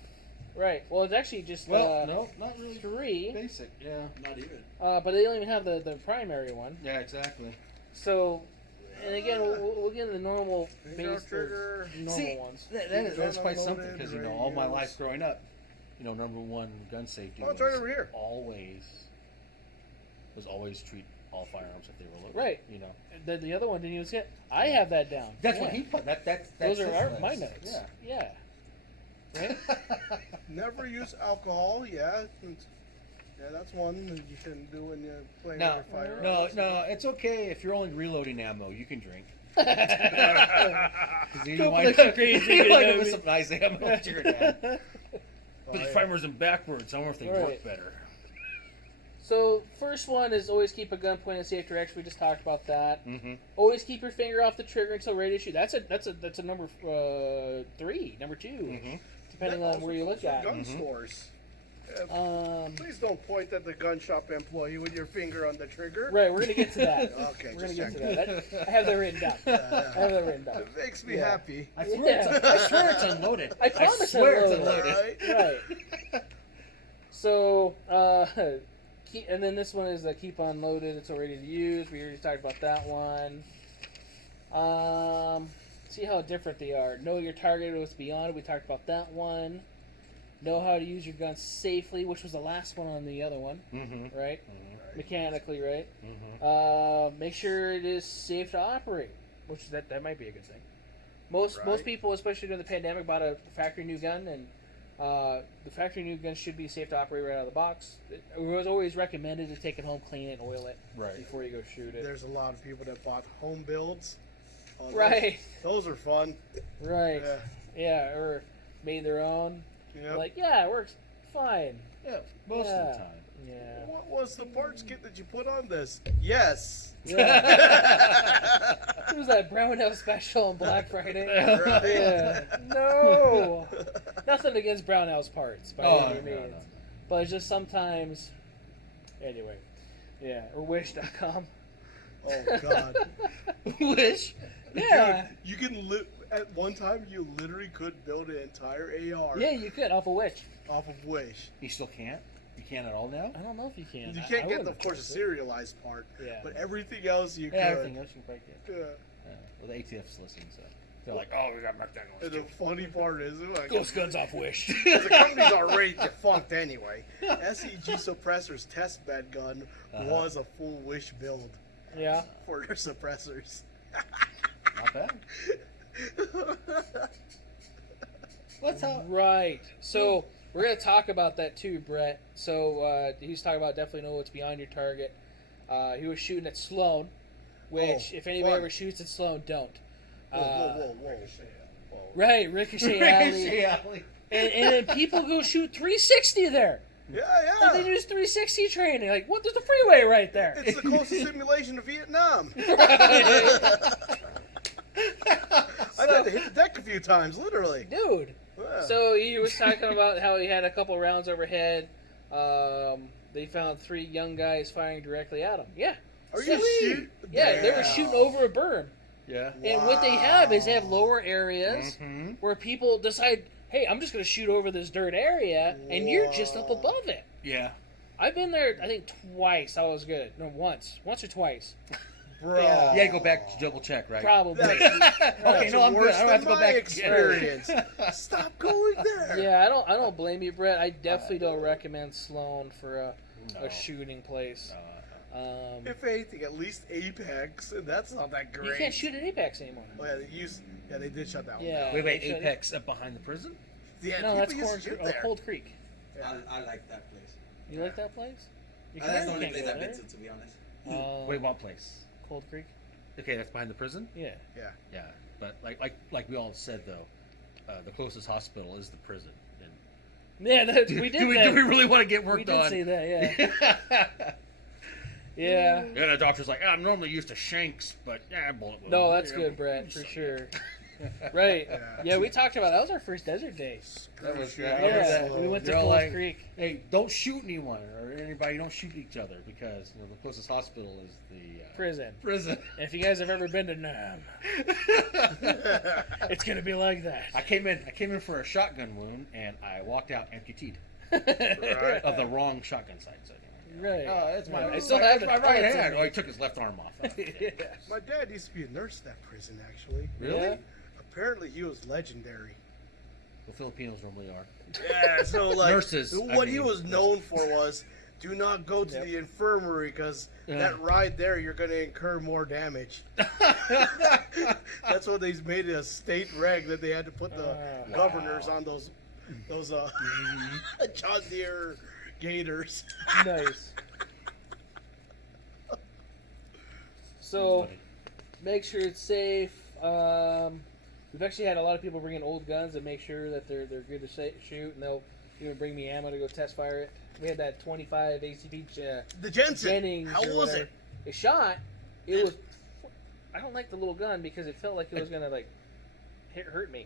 Right. Well, it's actually just Well, no, not really 3, basic. Yeah. Not even. but they don't even have the primary one. Yeah, exactly. So, and again, we'll get into the normal Finger base trigger. normal See, ones. That's quite something Unloaded because all my radios. life growing up, number one gun safety Oh, it's right over here. was always treat all firearms if they were loaded. Right. The other one didn't even get. I have that down. That's Yeah. what he put. That's Those his are list. my notes. Yeah. Yeah. Right. Never use alcohol. Yeah. Yeah, that's one that you shouldn't do when you're playing No, with your firearms. no, it's okay if you're only reloading ammo. You can drink. Go Like play crazy, you know with what I some nice ammo to your dad. Oh, But the yeah. framers in backwards. I wonder if they Right. work better. So, first one is always keep a gun pointed in a safe direction. We just talked about that. Mm-hmm. Always keep your finger off the trigger until ready to shoot. That's a number 3, number 2, Mm-hmm. depending That on where you goes look for at. gun Mhm. stores. Please don't point at the gun shop employee with your finger on the trigger. Right, we're gonna get to that. Okay, We're gonna just get to checking. that. I have that written down. I have that written down. It makes me Yeah. happy. I swear it's unloaded. I promise swear it's unloaded. unloaded. Right. So, and then this one is keep on loaded until ready to use. We already talked about that one. See how different they are. Know your target, what's beyond it. We talked about that one. Know how to use your gun safely, which was the last one on the other one, Mm-hmm. right? Mechanically, right? Mm-hmm. Make sure it is safe to operate, which that might be a good thing. Most Right. people, especially during the pandemic, bought a factory new gun, and the factory new gun should be safe to operate right out of the box. It was always recommended to take it home, clean it, and oil it Right. before you go shoot it. There's a lot of people that bought home builds. Right, Those are fun. right, Yeah. yeah, or made their own. Yep. Like, yeah, it works fine. Yeah, most of Yeah. the time. Yeah. What was the parts kit that you put on this? Yes. Yeah. It was that Brownell special on Black Friday. Right. Yeah. No. Nothing against Brownell's parts by Oh, any no, means. no. But it's just sometimes. Anyway. Yeah. Or wish.com. Oh God. Wish. Yeah. Dude, you can at one time you literally could build an entire AR Yeah, you could off a Wish. off of Wish. You still can't? You can't at all now? I don't know if you can. You I can't get, wouldn't of course, a trust it. serialized part, Yeah. but everything else you Yeah, could. everything else you can probably get. Yeah. Yeah. Well, the ATF's listening, so they're like, oh, we got marked down. And the funny part is, like, Ghost guns off Wish. the company's already defunct anyway. SEG Suppressor's test bed gun was a full Wish build Yeah. for their suppressors. Not bad. What's up? Right. So we're gonna talk about that too, Brett. So he was talking about definitely know what's beyond your target. He was shooting at Sloan, which Oh, if anybody fun. ever shoots at Sloan, don't. Whoa. Right, Ricochet Alley. Alley. And then people go shoot 360 there. Yeah, Like they do this 360 training. Like, what? There's a freeway right there. It's the closest simulation to Vietnam. I've had to hit the deck a few times, literally. Dude. Yeah. So he was talking about how he had a couple rounds overhead. They found 3 young guys firing directly at him. Yeah. Are you Sweet. shooting? Yeah, they were shooting over a berm. Yeah. And what they have is they have lower areas Mm-hmm. where people decide, hey, I'm just going to shoot over this dirt area, and you're just up Whoa. above it. Yeah. I've been there, I think, twice. I was good. No, once or twice. Bro. Yeah. You gotta go back to double check, right? Probably. Okay, That's no, I'm good. worse I don't have to than go my back. experience. Stop going there. Yeah, I don't blame you, Brett. I definitely don't recommend Sloan for No. a shooting place. If anything, at least Apex, and that's not that great. You can't shoot at Apex anymore. Oh yeah, they did shut that one Yeah. down. Wait, They shut it. Apex up behind the prison? Yeah, No, people that's used to shoot there. Cold Creek. Yeah. I like that place. You like that place? You That's the only can't place go I've been there. to be honest. Wait, what place? Cold Creek? Okay, that's behind the prison? Yeah. Yeah. But like we all said though, the closest hospital is the prison. And Yeah, we did do we really want to get worked We did on? say that, yeah. Yeah. And the doctor's like, I'm normally used to shanks, but yeah, bullet wound. No, that's Yeah, good, Brett, for so- sure. Right. Yeah. Yeah, we talked about that was our first desert day. That was Screw good. you. Yeah, we went to They're all Cold like, Creek. Hey, don't shoot anyone or anybody. Don't shoot each other because the closest hospital is the Prison. prison. And if you guys have ever been to Nam, it's gonna be like that. I came in for a shotgun wound, and I walked out amputated Right. of the wrong shotgun sight. So, Right. oh, it's my. I still have my the right pellets in hand. me. Oh, he took his left arm off. Yeah. My dad used to be a nurse at that prison, actually. Really? Yeah. Apparently, he was legendary. Well, Filipinos normally are. Yeah, so like Nurses, what I he mean. was known for was do not go to Yep. the infirmary because Yeah. that ride there you're going to incur more damage. That's what they made it a state reg that they had to put the Wow. governors on those John Deere gators. Nice. So, Funny. make sure it's safe. We've actually had a lot of people bring in old guns and make sure that they're good to shoot, and they'll even bring me ammo to go test fire it. We had that 25 ACP The Jensen. Jennings. How or was whatever. it? It shot. It was. I don't like the little gun because it felt like it was gonna like hurt me.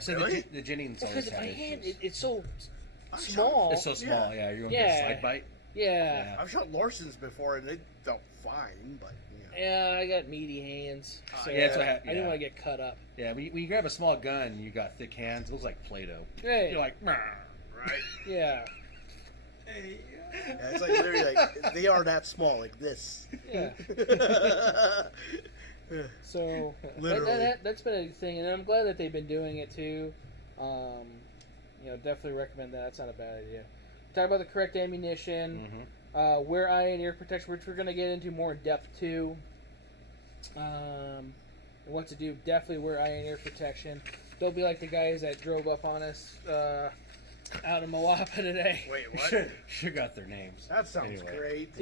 So Really? the Jennings Because always in had my hand, issues. it's so I shot- small. It's so small. Yeah, you're going to Yeah. get a slide bite. Yeah. I've shot Larsons before, and they felt fine, but Yeah, I got meaty hands. So yeah, that's what I didn't yeah. want to get cut up. Yeah, when you grab a small gun, you got thick hands. It looks like Play-Doh. Right. You're like, "Nah." right. Yeah. Yeah, it's like literally like they are that small, like this. Yeah. So Literally. that's been a thing, and I'm glad that they've been doing it too. Definitely recommend that. That's not a bad idea. Talk about the correct ammunition, wear eye and ear protection, which we're going to get into more in depth too. And what to do? Definitely wear eye and ear protection. Don't be like the guys that drove up on us out in Moapa today. Wait, what? Should got their names. That sounds Anyway. great.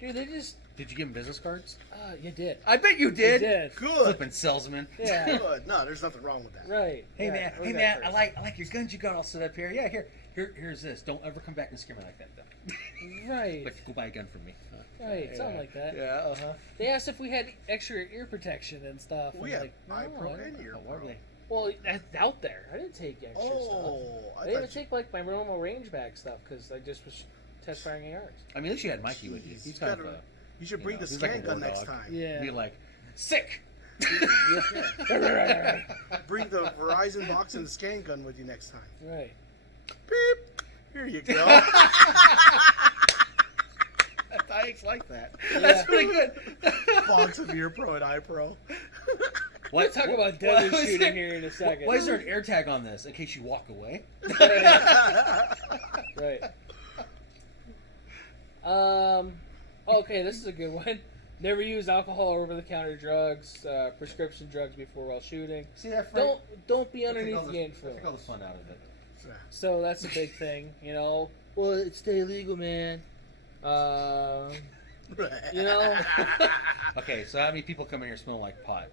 Dude, they just Did you give them business cards? you did. I bet you You did. did. Good. Flipping salesman. Yeah. Good. No, there's nothing wrong with that. Right. Hey yeah, man, look hey at man, that I like your guns you got all set up here. Yeah, here's this. Don't ever come back and scare me like that though. first. Right. But go buy a gun from me. Right. Something like that. Yeah, uh-huh. They asked if we had extra ear protection and stuff. We and have like, no, iPro I don't- and Ear Pro. Well, that's out there. I didn't take extra stuff. Oh, I didn't even take like my normal range bag stuff because I just was test firing ARs. I mean, at least you had Mikey with you. Jeez, He's kind of better- a, you should bring the he's like a scan gun war next dog. time. Yeah. be like, sick. Bring the Verizon box and the scan gun with you next time. Right. Beep. Here you go. I like that. Yeah. That's pretty good. Box of Ear Pro and iPro. We'll talk about deadly shooting here in a second. Why is there an air tag on this in case you walk away? Right. Okay, this is a good one. Never use alcohol or over-the-counter drugs, prescription drugs before while shooting. See that? Don't be underneath the influence. Take all the fun out of it. So that's a big thing, you know. Well, it's stay legal, man. You know. Okay, so how many people come in here smelling like pot?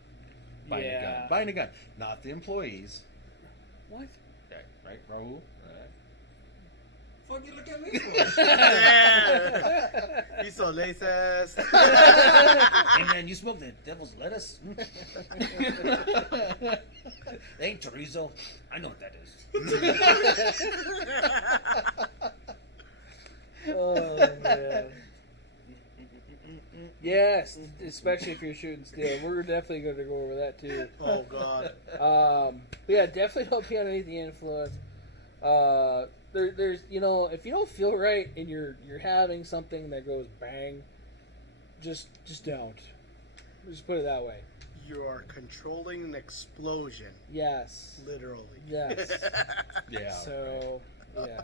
Buying a gun. Yeah. Buying a gun. Not the employees. What? Okay, right, Rahul? Fuck you look at me for? He's so racist. Hey man, you smoke the devil's lettuce? That ain't chorizo. I know what that is. Oh man. Yes, especially if you're shooting steel. We're definitely going to go over that too. Oh God. But yeah, definitely don't be underneath the influence. There's if you don't feel right and you're having something that goes bang, just don't. Just put it that way. You are controlling an explosion. Yes. Literally. Yes. Yeah. So yeah.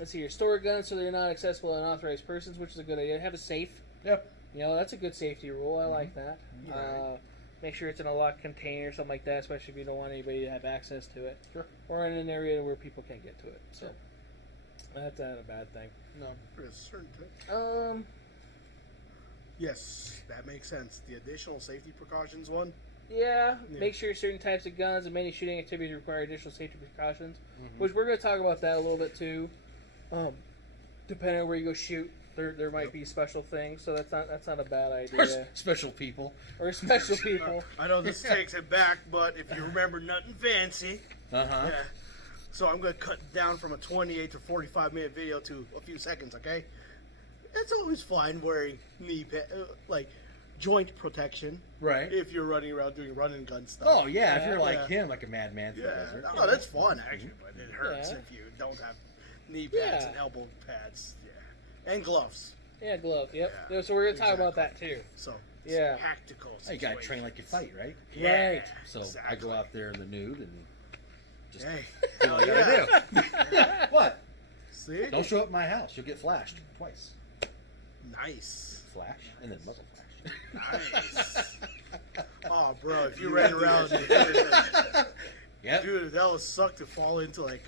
Let's see here. Store guns so they're not accessible to unauthorized persons, which is a good idea. Have a safe. Yep. That's a good safety rule. I like that. Right. Make sure it's in a locked container or something like that, especially if you don't want anybody to have access to it. Sure. Or in an area where people can't get to it. So that's not a bad thing. No, for a certain time. Yes, that makes sense. The additional safety precautions one. Yeah, Yeah. make sure certain types of guns and many shooting activities require additional safety precautions, which we're going to talk about that a little bit too. Depending on where you go shoot, there might be special things, so that's not a bad idea. Special people. Or special people. I know this takes it back, but if you remember nothing fancy, Uh-huh. yeah. So I'm going to cut down from a 28 to 45-minute video to a few seconds, okay? It's always fine wearing joint protection Right. if you're running around doing run and gun stuff. Oh yeah, if you're like Yeah. him, like a madman through the Yeah. desert. Oh, that's fun actually, but it hurts Yeah. if you don't have knee pads Yeah. and elbow pads. Yeah. And gloves. Yeah, glove. Yep. Yeah, So we're going to talk exactly. about that too. So it's Yeah. tactical. Oh, you gotta train like you fight, right? Yeah. Right. So I exactly. go out there in the nude and just Hey. do what I gotta do. What? See? Don't show up at my house. You'll get flashed twice. Nice. Flash and then muzzle flash. Nice. Oh, bro, if you ran around, Yep. dude, that would suck to fall into like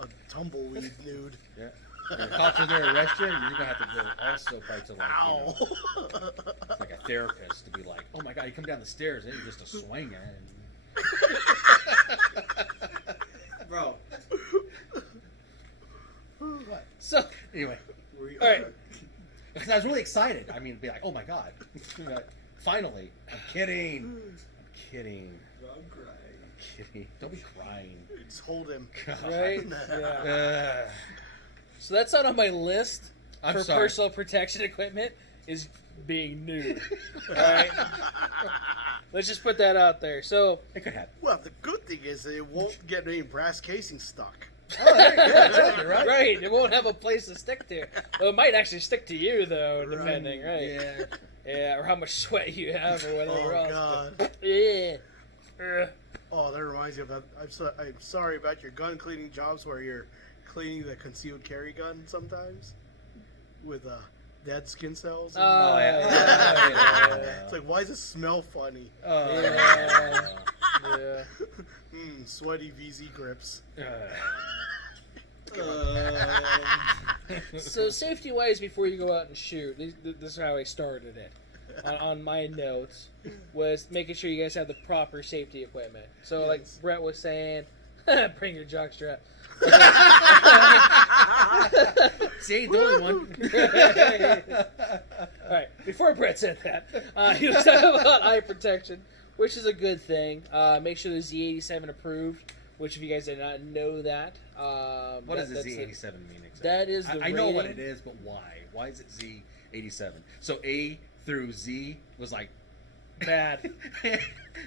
a tumbleweed nude. Yeah. When the cops are there to arrest you, you're gonna have to go also probably to like, Ow. like a therapist to be like, oh my god, you come down the stairs and you're just a swinger. Bro. What? So, Anyway, all right. because I was really excited. I mean, it'd be like, oh my god, finally. I'm kidding. I'm kidding. I'm crying. I'm kidding. Don't be crying. Just hold him. God. Right? Yeah. So that's not on my list I'm for sorry. personal protection equipment is being nude. All right? Let's just put that out there. So, It could happen. Well, the good thing is that it won't get any brass casing stuck. Oh, there you go. Exactly, right? right, it won't have a place to stick to. Well, it might actually stick to you, though, depending, right? Yeah. Yeah, or how much sweat you have or whatever Oh, else. God. Yeah. Oh, that reminds me of that. I'm sorry about your gun cleaning jobs where you're cleaning the concealed carry gun sometimes with dead skin cells. Oh, yeah. It's like, why does it smell funny? Yeah. Sweaty VZ grips. So safety-wise, before you go out and shoot, this is how I started it. On my notes, was making sure you guys have the proper safety equipment. So, like Yes. Brett was saying, bring your jockstrap. See, the only one. All right. Before Brett said that, he was talking about eye protection, which is a good thing. Make sure the Z87 approved. Which, if you guys did not know that, What does the that's Z87 mean exactly? That is the I know what rating. it is, but why? Why is it Z87? So A through Z was like bad.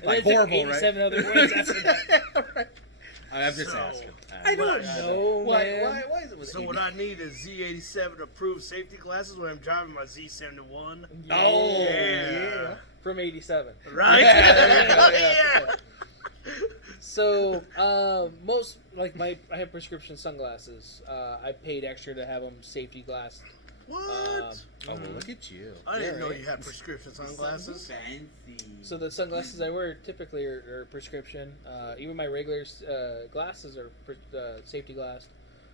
like And then horrible, 87 right? other words after that. Right. I'm just So, asking. I don't Why- know, Why man. is it with So 80? what I need is Z87 approved safety glasses when I'm driving my Z71. Oh, Yeah. From 87. Right? Yeah. So, most, like, I have prescription sunglasses. I paid extra to have them safety glass. What? Oh, well, look at you. I didn't Yeah, know right. you had prescription sunglasses. Fancy. So the sunglasses I wear typically are prescription. Even my regular glasses are safety glass,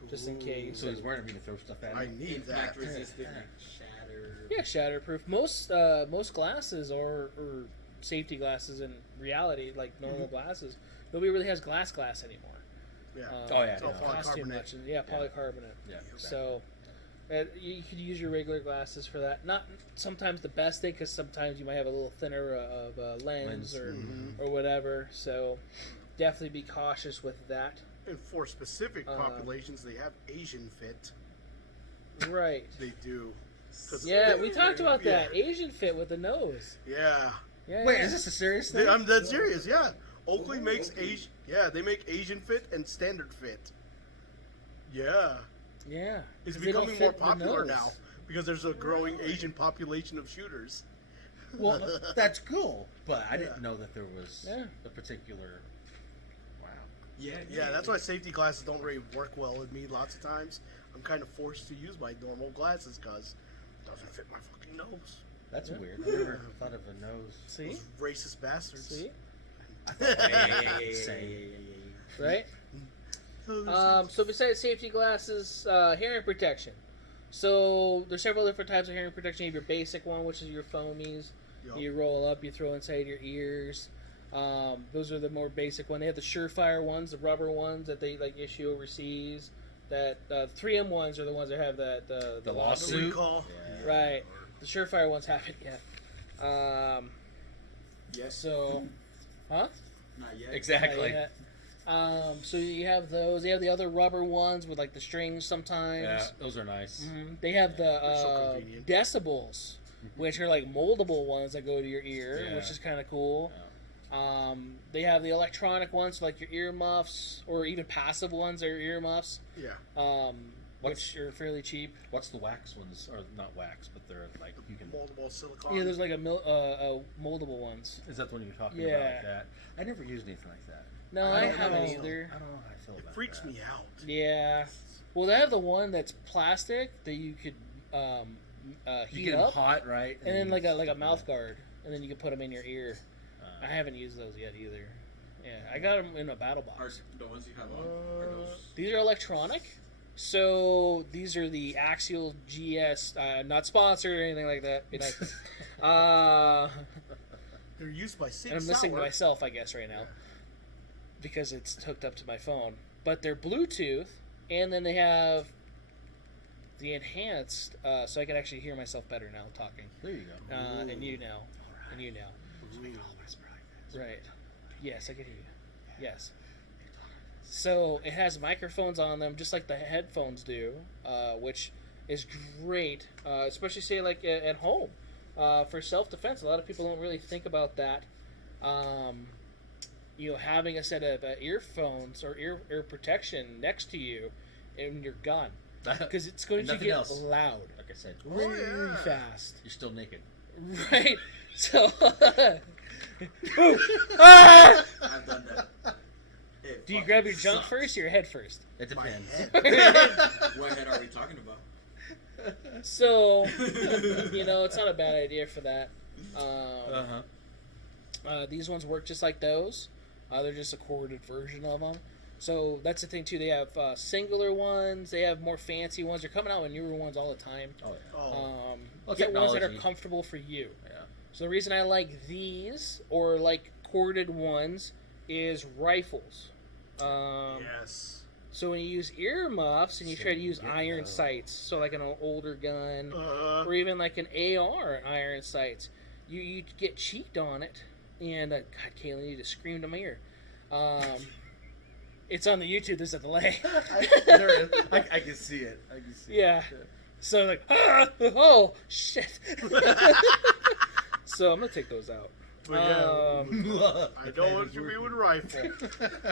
just in case. So he's wearing them, you can throw stuff at him. I need that. Impact resistant, shatter. Yeah, shatterproof. Most glasses are safety glasses in reality, like normal glasses. Nobody really has glass anymore. Yeah. Oh, yeah, It's all no. Cost too polycarbonate. much. Yeah, polycarbonate. Yeah, exactly. So you could use your regular glasses for that. Not sometimes the best thing, because sometimes you might have a little thinner of a lens, or whatever. So definitely be cautious with that. And for specific populations, they have Asian fit. Right. They do. 'Cause- Yeah, we talked about Yeah. that. Asian fit with the nose. Yeah. Yeah. Wait, is this a serious thing? I'm dead serious, yeah. Oakley makes Asian. Yeah, they make Asian fit and standard fit. Yeah. Yeah. It's 'Cause they don't becoming more fit the popular nose. now because there's a growing Asian population of shooters. Well, that's cool, but I didn't Yeah. know that there was Yeah. a particular. Wow. Yeah, that's why safety glasses don't really work well with me lots of times. I'm kind of forced to use my normal glasses because it doesn't fit my fucking nose. That's Yeah. weird. I never thought of a nose. See? Those racist bastards. See? I thought same. Right? Oh, So besides safety glasses, hearing protection. So there's several different types of hearing protection. You have your basic one, which is your foamies. Yup. You roll up, you throw inside your ears. Those are the more basic one. They have the Surefire ones, the rubber ones that they like issue overseas. That 3M ones are the ones that have that the lawsuit? Recall. Yeah. Right. The Surefire ones haven't yet. Yes. So, huh? Not yet. Exactly. Not yet. So you have those. They have the other rubber ones with like the strings sometimes. Yeah, those are nice. Mhm. They have the They're so convenient. decibels, which are like moldable ones that go to your ear, Yeah. which is kind of cool. They have the electronic ones, like your ear muffs, or even passive ones that are ear muffs, Yeah. which are fairly cheap. What's the wax ones? Or not wax, but they're like you can. Moldable silicone. Yeah, there's like moldable ones. Is that the one you're talking Yeah. about like that? I never used anything like that. No, I I don't haven't know. either. I don't know how I feel It about freaks that. me out. Yeah. Well, they have the one that's plastic that you could You heat get them up, hot, right? and then you like a stick them mouth in. guard, and then you can put them in your ear. I haven't used those yet either. Yeah, I got them in a battle Are box. the ones you have on? Are those? These are electronic. So these are the Axial GS, not sponsored or anything like that. Be nice. They're used by Sig And I'm missing Sauer. myself, I guess, right now. Because it's hooked up to my phone. But they're Bluetooth, and then they have the enhanced, so I can actually hear myself better now talking. There you go. And you now. And you now. Right. Yes, I can hear you. Yes. So it has microphones on them, just like the headphones do, which is great, especially say like at home for self-defense. A lot of people don't really think about that. Having a set of earphones or ear protection next to you in your gun, because it's going to Nothing get else. loud Like I said, really fast. you're still naked. Right. So. Ah! I've done that. Do you grab your junk first or your head first? It depends. What head are we talking about? So, it's not a bad idea for that. These ones work just like those. They're just a corded version of them. So that's the thing too. They have singular ones. They have more fancy ones. They're coming out with newer ones all the time. Oh yeah. Oh. Get ones that are technology. comfortable for you. Yeah. So the reason I like these or like corded ones is rifles. Yes. So when you use earmuffs and you try to use Yeah. iron sights, so like an older gun, Uh, or even like an AR iron sights, you get cheeked on it, and God, Kayla, you just screamed in my ear. It's on the YouTube. There's a delay. There is. I can see it. I can see Yeah. it. So like, oh shit. So I'm gonna take those out. but yeah, I know what you mean with rifle.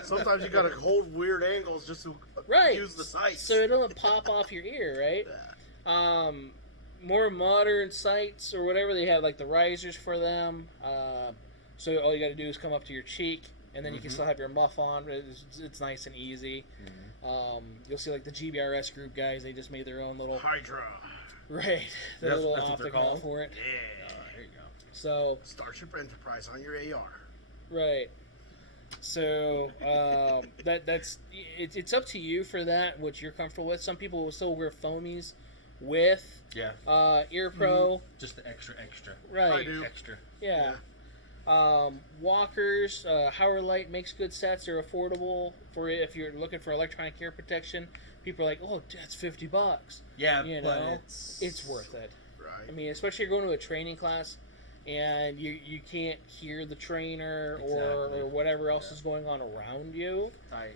Sometimes you gotta hold weird angles just to Right. use the sights. So it doesn't pop off your ear, right? More modern sights or whatever, they have like the risers for them. So all you got to do is come up to your cheek, and then you can still have your muff on. It's nice and easy. You'll see like the GBRS group guys, they just made their own little Hydra. right, their That's- little that's what they're optic mount called? for it. Yeah. There you go. So Starship Enterprise on your AR. right. So that's it's up to you for that, what you're comfortable with. Some people will still wear foamies with Yeah. ear pro. Just the extra. Right. I do. Extra. Yeah. Walkers, Howard Light makes good sets. They're affordable for if you're looking for electronic ear protection. People are like, "Oh, that's $50." Yeah, You but know, it's It's worth it. Right. I mean, especially if you're going to a training class and you can't hear the trainer or Exactly. whatever else Yeah. is going on around you. I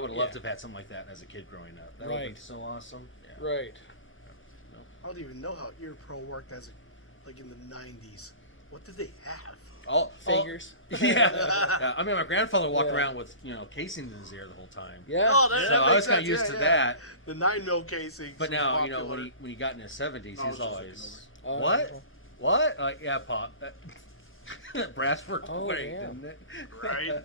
would have loved yeah. to have had something like that as a kid growing up. That would have been Right. so awesome. Yeah. Right. I don't even know how Ear Pro worked like in the 90s. What did they have? All Fingers. Yeah. I mean, my grandfather walked Yeah. around with casings in his ear the whole time. Yeah. Oh, that So I makes was kind of sense. used Yeah, to yeah. that. The 9mm casing. But now, when he got in his 70s, I he's was just always Oh, what? What? Yeah, Pop. Brass worked Oh, great, yeah. didn't it? Right.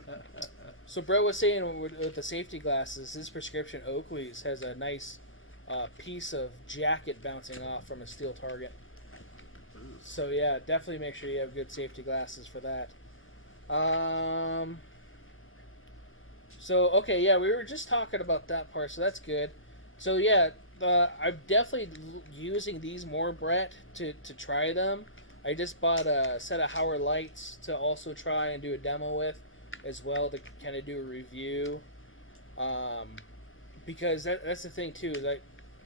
So Brett was saying with the safety glasses, his prescription Oakley's has a nice piece of jacket bouncing off from a steel target. So yeah, definitely make sure you have good safety glasses for that. So okay, yeah, we were just talking about that part, so that's good. So yeah, I'm definitely using these more, Brett, to try them. I just bought a set of Howard Lights to also try and do a demo with, as well, to kind of do a review. Because that's the thing too,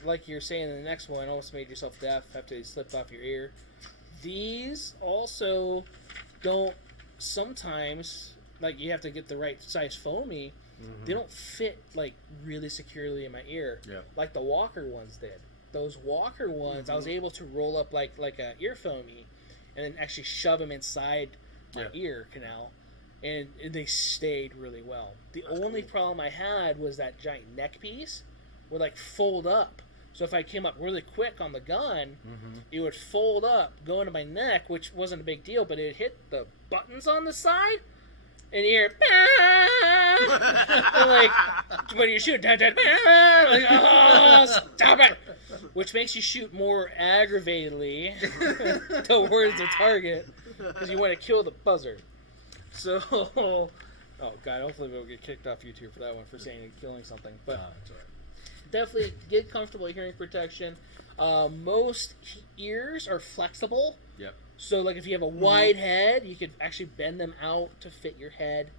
like you're saying in the next one, almost made yourself deaf after they slipped off your ear. These also don't sometimes, like, you have to get the right size foamy. They don't fit like really securely in my ear, like the Walker ones did. Those Walker ones, I was able to roll up like a ear foamy, and then actually shove them inside my ear canal, and they stayed really well. The only problem I had was that giant neck piece would like fold up. So if I came up really quick on the gun, it would fold up, go into my neck, which wasn't a big deal, but it hit the buttons on the side, and you hear, and like, when you shoot, like, oh, stop it! Which makes you shoot more aggravatedly towards the target, because you want to kill the buzzer. So, Oh God! Hopefully we'll get kicked off YouTube for that one for saying killing something. But It's all right. definitely get comfortable hearing protection. Most ears are flexible. Yep. So like if you have a wide head, you could actually bend them out to fit your head.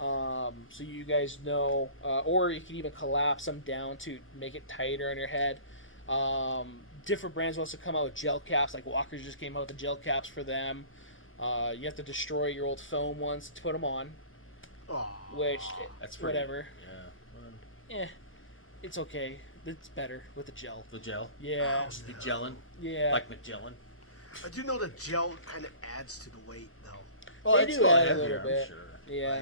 So you guys know, or you can even collapse them down to make it tighter on your head. Different brands also come out with gel caps, like Walker's just came out with the gel caps for them. You have to destroy your old foam ones to put them on, Oh. which, That's pretty, whatever. Yeah. It's okay. It's better with the gel. The gel. Yeah. Magellan. Yeah. Like Magellan. I do know that gel kind of adds to the weight, though. Well, They it's do still add a heavier, little I'm bit. sure. Yeah.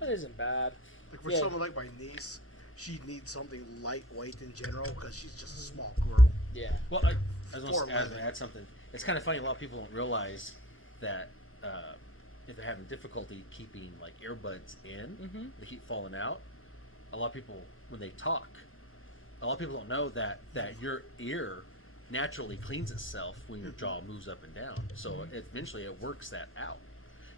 That isn't bad. Like for Yeah. someone like my niece, she needs something lightweight in general because she's just a small girl. Yeah. Well, I was For going to living. add something. It's kind of funny. A lot of people don't realize that if they're having difficulty keeping like earbuds in, Mm-hmm. they keep falling out. A lot of people, when they talk, a lot of people don't know that your ear naturally cleans itself when your jaw moves up and down. So eventually it works that out.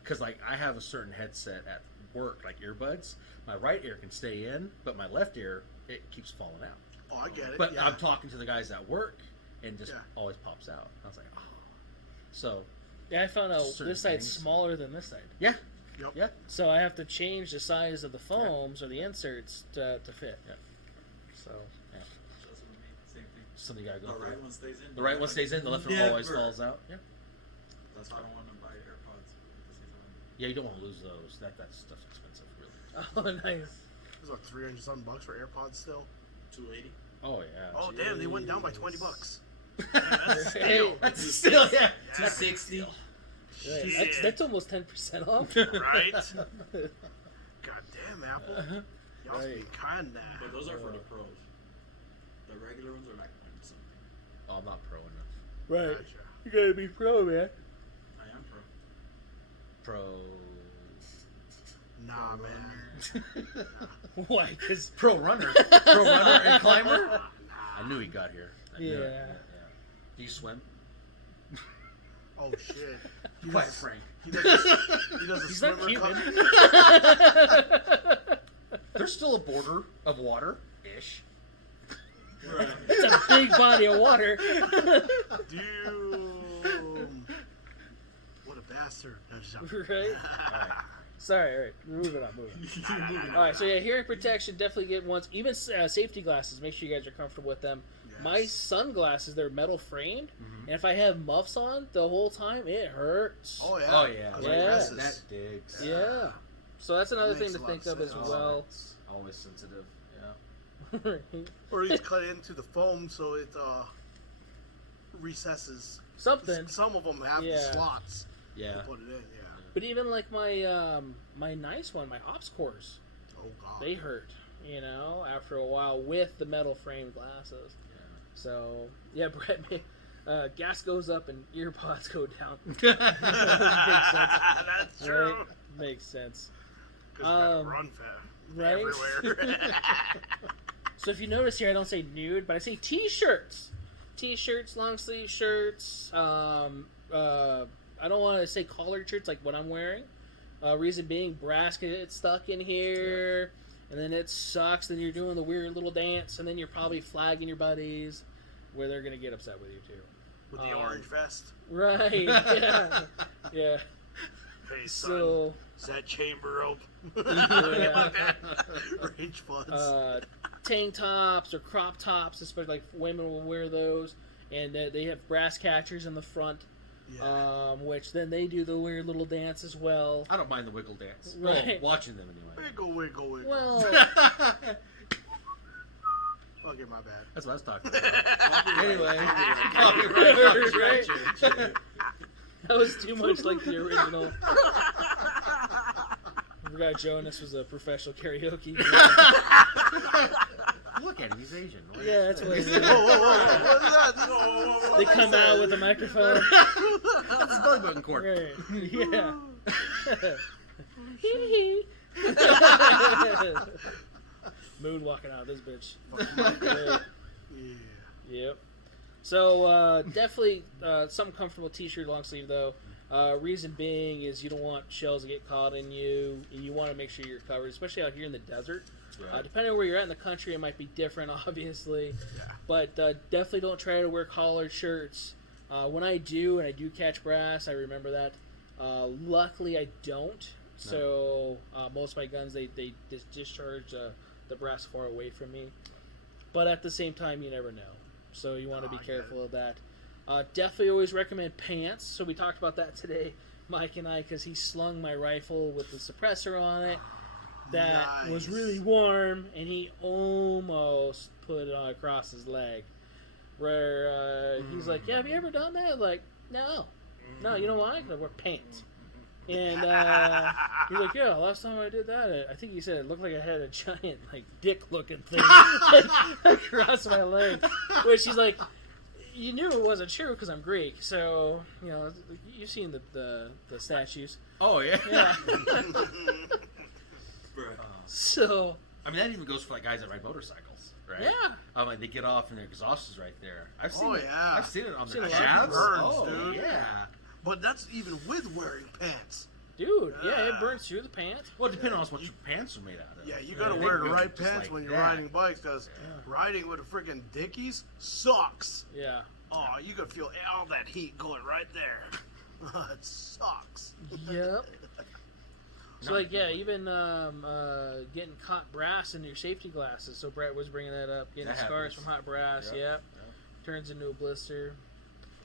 Because like I have a certain headset at work, like earbuds. My right ear can stay in, but my left ear it keeps falling out. Oh, I get it. But yeah. I'm talking to the guys at work, and just Yeah. always pops out. I was like, oh. So Yeah, I found out Certain this side's things. smaller than this side. yeah, Yep. yeah. So I have to change the size of the foams or the inserts to fit. Yeah. So That's what I mean. Same thing. Something you gotta go The through. right one stays in. The right one stays in. The left one always Never. falls out. Yeah. That's why I don't want to buy AirPods at the same time. Yeah, you don't want to lose those. That stuff's expensive, really. oh nice. It was like $300 for AirPods still. 280. Oh yeah. Oh damn, they went down by $20. That's Still. That's still yeah. 260. Right. That's almost 10% off. Right? God damn, Apple. Y'all Right. be kind now. But those are for the pros. The regular ones are like something. Oh, I'm not pro enough. Right. Gotcha. You gotta be pro, man. I am pro. Pro. Nah, man. Why? Because Pro runner. Pro runner and climber. Nah. I knew he got here. I knew it. Yeah. Do you swim? Oh shit. He Quite does- frank. He does a he's not swimmer Cuban. cup. There's still a border of water ish. Right. It's a big body of water. Doom. What a bastard. No, just joking. Right? Sorry, all right. Moving on. All right, so yeah, hearing protection, definitely get ones. Even safety glasses, make sure you guys are comfortable with them. Yes. My sunglasses, they're metal framed, and if I have muffs on the whole time, it hurts. Oh yeah. Oh yeah. 'Cause Yeah. it That messes. digs. Yeah. So that's another That thing makes to a lot think of of as sense. well. It's always sensitive. Yeah. Or you cut it into the foam so it recesses. Something. Some of them have the Yeah. slots Yeah. to put it in. Yeah. But even like my my nice one, my ops cores, Oh god. they hurt, after a while with the metal framed glasses. So yeah, Brett, gas goes up and earpods go down. That's true. Right? Makes sense. Because run fast. Right? Everywhere. So if you notice here, I don't say nude, but I say t-shirts. T-shirts, long sleeve shirts. I don't want to say collared shirts like what I'm wearing. Reason being, brass can get stuck in here, and then it sucks. Then you're doing the weird little dance, and then you're probably flagging your buddies, where they're gonna get upset with you too. With the orange vest. Right? Yeah. Yeah. Hey son, So is that chamber open? Yeah. Range funds. tank tops or crop tops, especially like women will wear those, and they have brass catchers in the front. yeah. Which then they do the weird little dance as well. I don't mind the wiggle dance. Right. Well, watching them anyway. Wiggle, wiggle, wiggle. Well, Okay, my bad. That's what I was talking about. Anyway. Right? That was too much like the original. I forgot Jonas was a professional karaoke. Look at him, he's Asian. What? Yeah, that's what it is. Whoa, what's that? They come out with a microphone. That's his belly button cord. Right. Yeah. Moon walking out of this bitch. Right. Yeah. Yep. So definitely some comfortable t-shirt, long sleeve though. Reason being is you don't want shells to get caught in you, and you want to make sure you're covered, especially out here in the desert. Right. Depending on where you're at in the country, it might be different, obviously. Yeah. But definitely don't try to wear collared shirts. When I do, and I do catch brass, I remember that. Luckily, I don't. So most of my guns, they discharge the brass far away from me. But at the same time, you never know. So you want to be careful of that. Definitely always recommend pants. So we talked about that today, Mike and I, because he slung my rifle with the suppressor on it. That was really warm, and he almost put it on across his leg. Where he's like, "Yeah, have you ever done that?" Like, no, you know why? 'Cause I wear pants. And he's like, "Yeah, last time I did that, I think he said it looked like I had a giant, like, dick-looking thing across my leg." Which he's like, "You knew it wasn't true because I'm Greek, so you know you've seen the statues." Oh yeah. Yeah. So. I mean, that even goes for like guys that ride motorcycles, right? Yeah. Like they get off and their exhaust is right there. I've seen it. yeah. I've seen it on Seen their a lot of shafts. burns, Oh, dude. yeah. But that's even with wearing pants. Dude, yeah, it burns through the pants. Well, depending on what your pants are made out of. Yeah, you gotta They wear the go right just pants like when you're that. riding bikes, because riding with a freaking Dickies sucks. Yeah. Oh, you could feel all that heat going right there. It sucks. Yep. So, like, yeah, even getting hot brass in your safety glasses. So, Brett was bringing that up. Getting That scars happens. from hot brass, Yep. turns into a blister.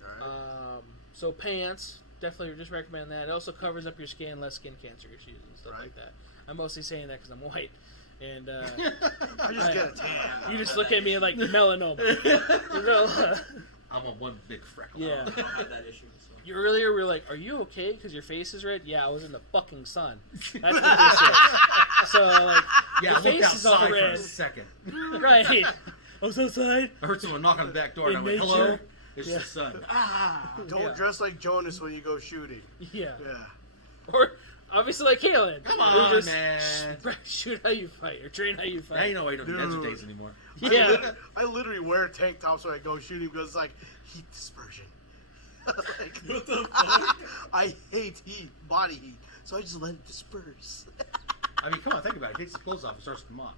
Right. So, pants, definitely just recommend that. It also covers up your skin, less skin cancer issues and stuff like that. I'm mostly saying that because I'm white. And I just get a tan. you just look at me like melanoma. You know, I'm on one big freckle. yeah. I don't have that issue. So. You earlier were like, "Are you okay? Because your face is red." Yeah, I was in the fucking sun. That's what this is. So like, Yeah, your I looked face is all outside for red. a second. Right. I was outside. I heard someone knock on the back door, and I In went, "Hello." nature. It's Yeah. the sun. Don't Yeah. dress like Jonas when you go shooting. Yeah. Yeah. Or obviously like Kaylin. Come Who on, just man. shoot how you fight or train how you Now fight. you know why you don't do Dude. desert days anymore. Yeah. I literally wear tank tops when I go shooting because it's like heat dispersion. Like, What the fuck? I hate heat, body heat, so I just let it disperse. I mean, come on, think about it. He takes his clothes off and starts to come on.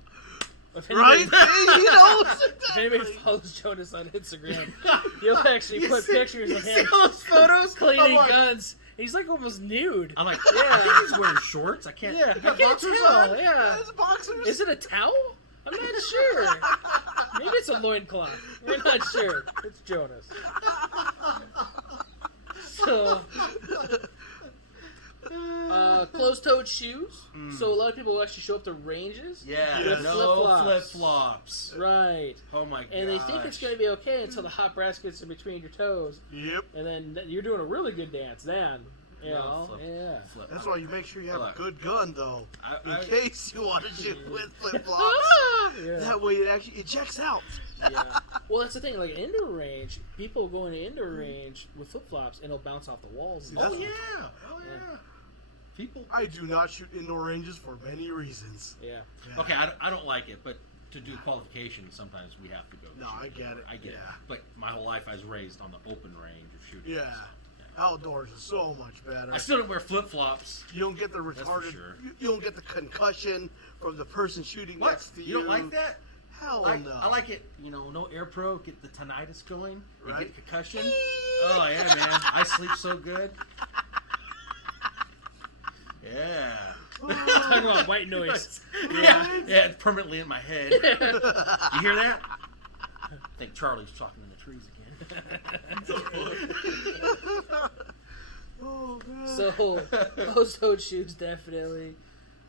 If Right? anybody, You know? if anybody follows Jonas on Instagram, he'll actually put pictures of him those photos? cleaning like- guns. He's like almost nude. I'm like, I think he's wearing shorts. I can't. Yeah, he I got can't boxers tell. on? Yeah. It's boxers. Is it a towel? I'm not sure. Maybe it's a loincloth. We're not sure. It's Jonas. So, closed-toed shoes. So a lot of people will actually show up to ranges. Yeah, With no flip-flops. flip-flops. Right. Oh my god. And they think it's going to be okay until the hot brass gets in between your toes. Yep. And then you're doing a really good dance then. You know? Yeah. Flip. That's why you make sure you have a Look. good gun, though, in I- case you want to shoot with flip flops. Yeah. That way it checks out. Yeah. Well, that's the thing. Like indoor range, people go into indoor range with flip flops and it'll bounce off the walls. And Oh stuff. yeah. Oh yeah. People. I do not shoot indoor ranges for many reasons. Yeah. Yeah. Okay, I don't like it, but to do qualifications, sometimes we have to go. No, shoot I get it. I get it. Yeah. But my whole life, I was raised on the open range of shooting. Yeah. Outdoors is so much better. I still don't wear flip-flops. You don't get the for retarded. sure. You don't get the concussion from the person shooting What? next to you. You don't like that? Hell I, no. I like it. You know, no air pro, get the tinnitus going, you Right. get concussion. Oh yeah, man, I sleep so good. Yeah. Talking about white noise. Yeah, yeah, it's permanently in my head. You hear that? I think Charlie's talking in the trees again. Oh man. So, closed-toed shoes definitely.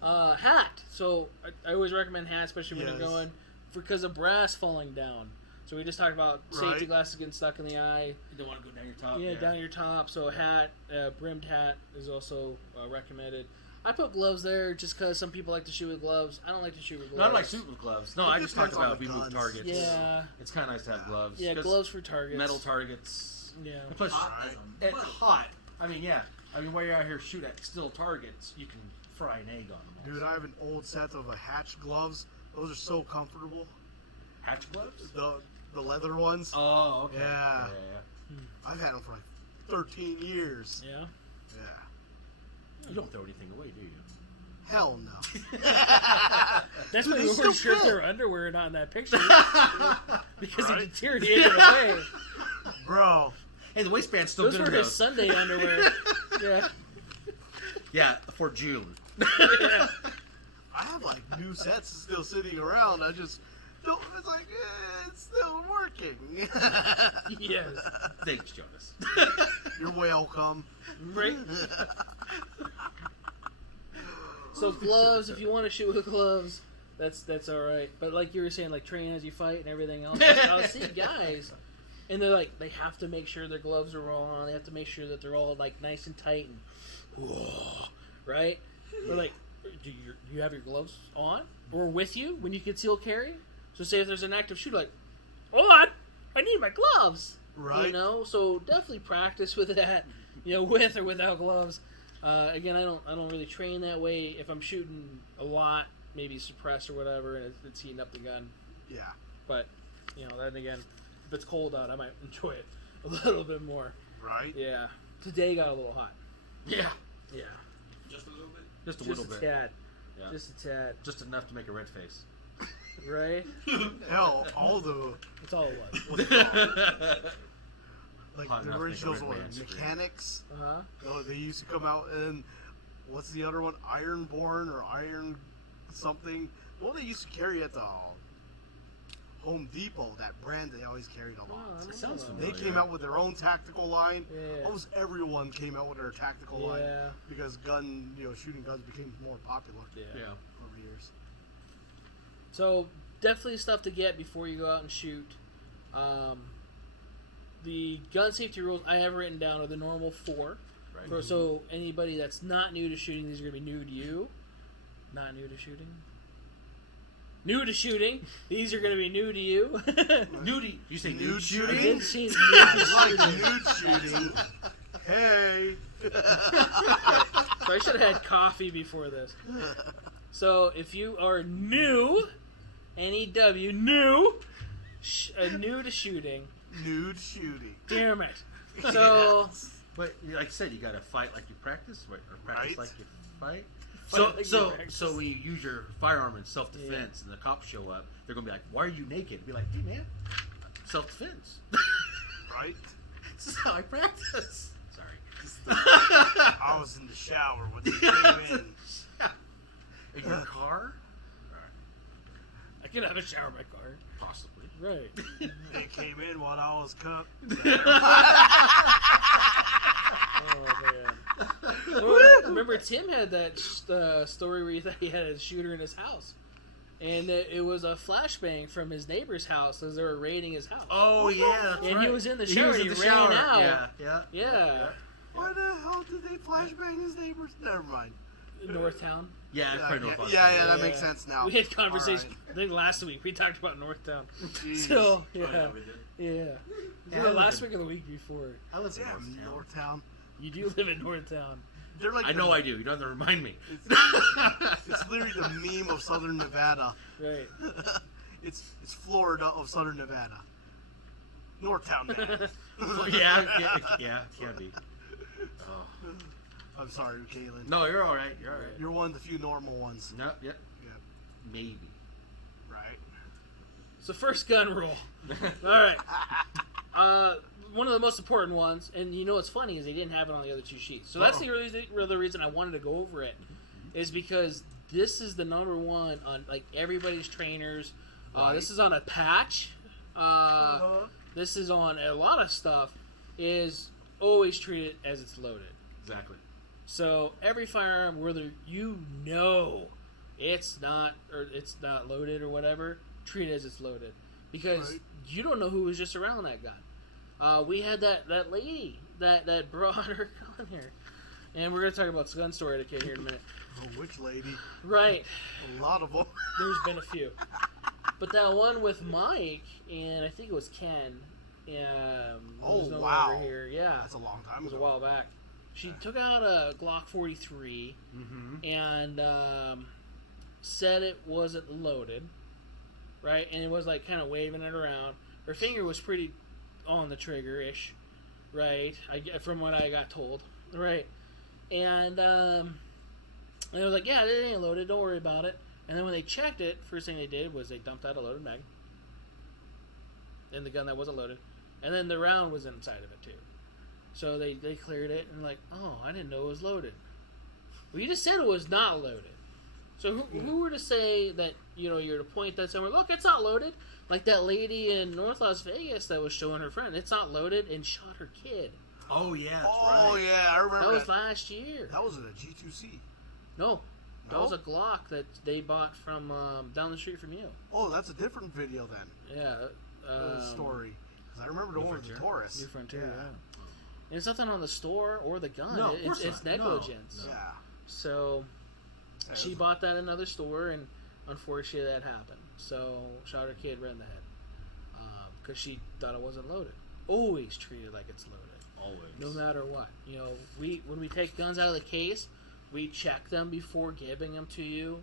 Hat. So I always recommend hat, especially when Yes. you're going because of brass falling down. So we just talked about safety Right. glasses getting stuck in the eye. You don't want to go down your top. Yeah, down your top. So a hat, brimmed hat is also recommended. I put gloves there just because some people like to shoot with gloves. I don't like to shoot with gloves. No, I don't like shooting with gloves. No, It I just talk depends on about the if we move guns. targets. Yeah. It's kind of nice to have gloves. Yeah, 'cause gloves for targets. metal targets. Yeah. And plus, Hot as a it's mother- hot. I mean, yeah. I mean, while you're out here shooting at still targets, you can fry an egg on them. Dude, I have an old set of hatch gloves. Those are so comfortable. Hatch gloves? The leather ones. Oh, okay. Yeah. yeah. I've had them for like 13 years. Yeah. Yeah. You don't throw anything away, do you? Hell no. That's why They we still weren't sure if fit. their underwear or not in that picture. Because Right? he deteriorated away. Bro. Hey, the waistband's still Those good were enough. his Sunday underwear. Yeah. Yeah, for June. Yeah. I have like new sets still sitting around. I just don't. It's like it's still working. Yes. Thanks, Jonas. You're welcome. Right? So gloves, if you want to shoot with gloves, that's all right. But like you were saying, like train as you fight and everything else. I'll see guys, and they're like, they have to make sure their gloves are all on. They have to make sure that they're all like nice and tight and, right? They're like, do you have your gloves on or with you when you conceal carry? So say if there's an active shooter, like, hold on, I need my gloves. Right. You know, so definitely practice with that. You know, with or without gloves. Again, I don't really train that way. If I'm shooting a lot, maybe suppressed or whatever, and it's heating up the gun. Yeah. But you know, then again, if it's cold out, I might enjoy it a little bit more. Right. Yeah. Today got a little hot. Yeah. Yeah. Just a little bit. Just a Just little a bit. tad. Yeah. Just a tad. Just enough to make a red face. Right? Hell, all the That's all it was. what's it called? Like Hot the enough to make a originals red were man scream. mechanics. Uh-huh. Oh, they used to come out, and what's the other one? Ironborn or Iron something. Well, they used to carry at the Home Depot. That brand they always carried a Oh, lot. I don't It sounds know. familiar. They came out with their own tactical line. Yeah. Almost everyone came out with their tactical line Yeah. because shooting guns became more popular Yeah. Yeah. over years. So definitely stuff to get before you go out and shoot. The gun safety rules I have written down are the normal 4. Right. So anybody that's not new to shooting, these are going to be new to you. Not new to shooting. New to shooting. These are going to be new to you. Nudie. You say nude Nude I shooting? didn't see new to It's like shooting. nude shooting. Hey. So I should have had coffee before this. So if you are new, N-E-W, new to shooting, Nude shooting. damn it. So But like I said, you gotta fight like you practice, or practice Right. like you fight. Fight So, like you so, practice. so when you use your firearm in self-defense, and the cops show up, they're gonna be like, "Why are you naked?" Be like, "Hey, man, self-defense. Right? This is how I practice." Sorry. I was in the shower when they came in. In your car? I could have a shower in my car. Possibly. Right. They came in while I was cooked. Oh, man. Remember Tim had that story where he thought he had a shooter in his house. And it was a flashbang from his neighbor's house as they were raiding his house. Oh yeah, that's And right. he was in the shower was and in he the ran shower. out. Yeah. Yeah. Why the hell did they flashbang his neighbors? Never mind. Northtown. Yeah, it's probably North yeah, Austin. that Yeah. makes sense now. We had conversation. All I think last week we talked about Northtown. Jeez. So, Oh, yeah, yeah. we did. Yeah. Yeah, Was it I last live week or the week before? I live in Damn, Northtown. Northtown. You do live in Northtown. They're like I know I do. You don't have to remind me. It's literally the meme of Southern Nevada. Right. It's Florida of Southern Nevada. Northtown, man. yeah, it can be. Oh. I'm sorry, Caitlin. No, you're all right. You're all right. You're one of the few normal ones. No, yeah, Yeah, maybe. right. So first gun rule. All right. One of the most important ones, and you know what's funny is they didn't have it on the other 2 sheets. So that's the reason I wanted to go over it, is because this is the number one on like everybody's trainers. This is on a patch. This is on a lot of stuff. Is always treat it as it's loaded. Exactly. So every firearm, whether you know it's not loaded or whatever, treat it as it's loaded, because Right. you don't know who was just around that gun. We had that lady that brought her gun here, and we're gonna talk about gun store etiquette here in a minute. Oh, which lady? Right, A lot of them. there's been a few, but that one with Mike and I think it was Ken. Oh, who's no wow. longer here. Yeah, That's a long it time was a ago. while back. She took out a Glock 43 Mm-hmm. and said it wasn't loaded, right? And it was like kind of waving it around. Her finger was pretty on the trigger-ish, right? From what I got told, right? And they was like, yeah, it ain't loaded. Don't worry about it. And then when they checked it, first thing they did was they dumped out a loaded mag in the gun that wasn't loaded. And then the round was inside of it, too. So they cleared it and like, oh, I didn't know it was loaded. Well, you just said it was not loaded. So who were to say that, you're to point that somewhere, look, it's not loaded? Like that lady in North Las Vegas that was showing her friend, it's not loaded, and shot her kid. Oh, yeah, that's Oh, right. yeah, I remember That was last year. That was in a G2C. No. That No? was a Glock that they bought from down the street from you. Oh, that's a different video then. Yeah. The story. Because I remember the one with the Taurus. New Frontier, yeah. And it's nothing on the store or the gun. No, of course it's not. negligence. No. Yeah. So she bought that in another store, and unfortunately that happened. So shot her kid right in the head because she thought it wasn't loaded. Always treat it like it's loaded. Always. No matter what. When we take guns out of the case, we check them before giving them to you.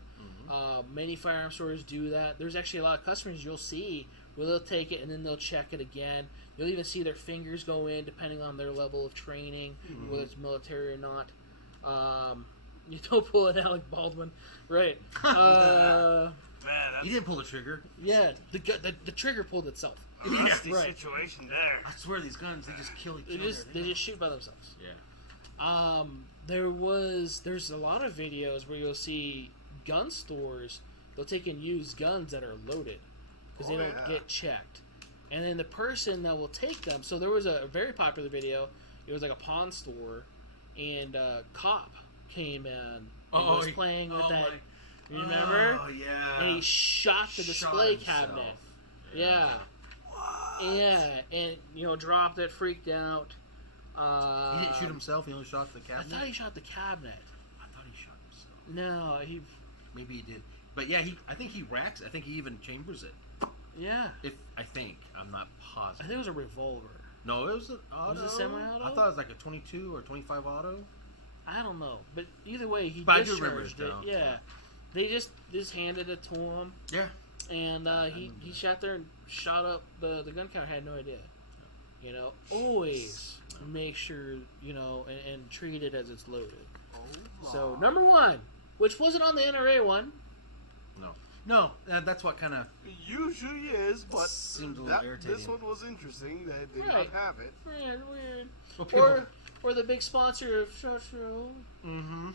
Mm-hmm. Many firearm stores do that. There's actually a lot of customers you'll see where they'll take it and then they'll check it again. You'll even see their fingers go in depending on their level of training, whether it's military or not. You don't pull it out like Baldwin, right? Man, He didn't pull the trigger. Yeah, the trigger pulled itself. that's the right. situation there. I swear these guns, they just kill each They just shoot by themselves. Yeah. There's a lot of videos where you'll see gun stores. They'll take and use guns that are loaded because they don't get checked, and then the person that will take them. So there was a very popular video. It was like a pawn store, and a cop came in and was playing with that. You remember? Oh, yeah. And he shot the display cabinet. Yeah. Yeah, and dropped it, freaked out. He didn't shoot himself. He only shot the I cabinet. thought he shot the cabinet. I thought he shot himself. No, he. Maybe he did. But yeah, I think he racks. I think he even chambers it. Yeah. I'm not I positive. think it was a revolver. No, it was an auto. Was it semi-auto? I thought it was like a 22 or 25 auto. I don't know, but either way, he But I do remember discharged it, it. though. Yeah, they just handed it to him, Yeah. and he shot there and shot up the gun counter. Had no idea. Always make sure and treat it as it's loaded. So number one, which wasn't on the NRA one. No, that's what kind of It usually is, but seemed a little irritating. this one was interesting. They did Right. not have it. Weird. Well, people- Or the big sponsor of SHOT Show. Mm-hmm.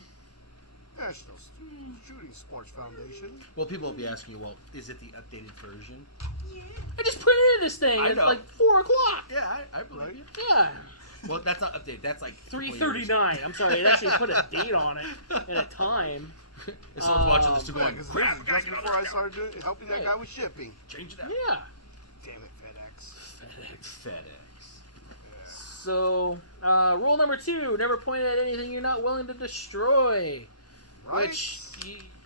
National Shooting Sports Foundation. Well, people will be asking you, well, is it the updated version? I just printed this thing I at know. like 4 o'clock. Yeah, I believe Right. you. Yeah. Well, that's not updated. That's like 3:39. I'm sorry, it actually put a date on it and a time. If someone's watching this, to go Yeah, like, because crap, just before I started helping that Right. guy with shipping. change that. Yeah. Damn it, FedEx. FedEx. So, rule number 2: never point at anything you're not willing to destroy. Right? Which,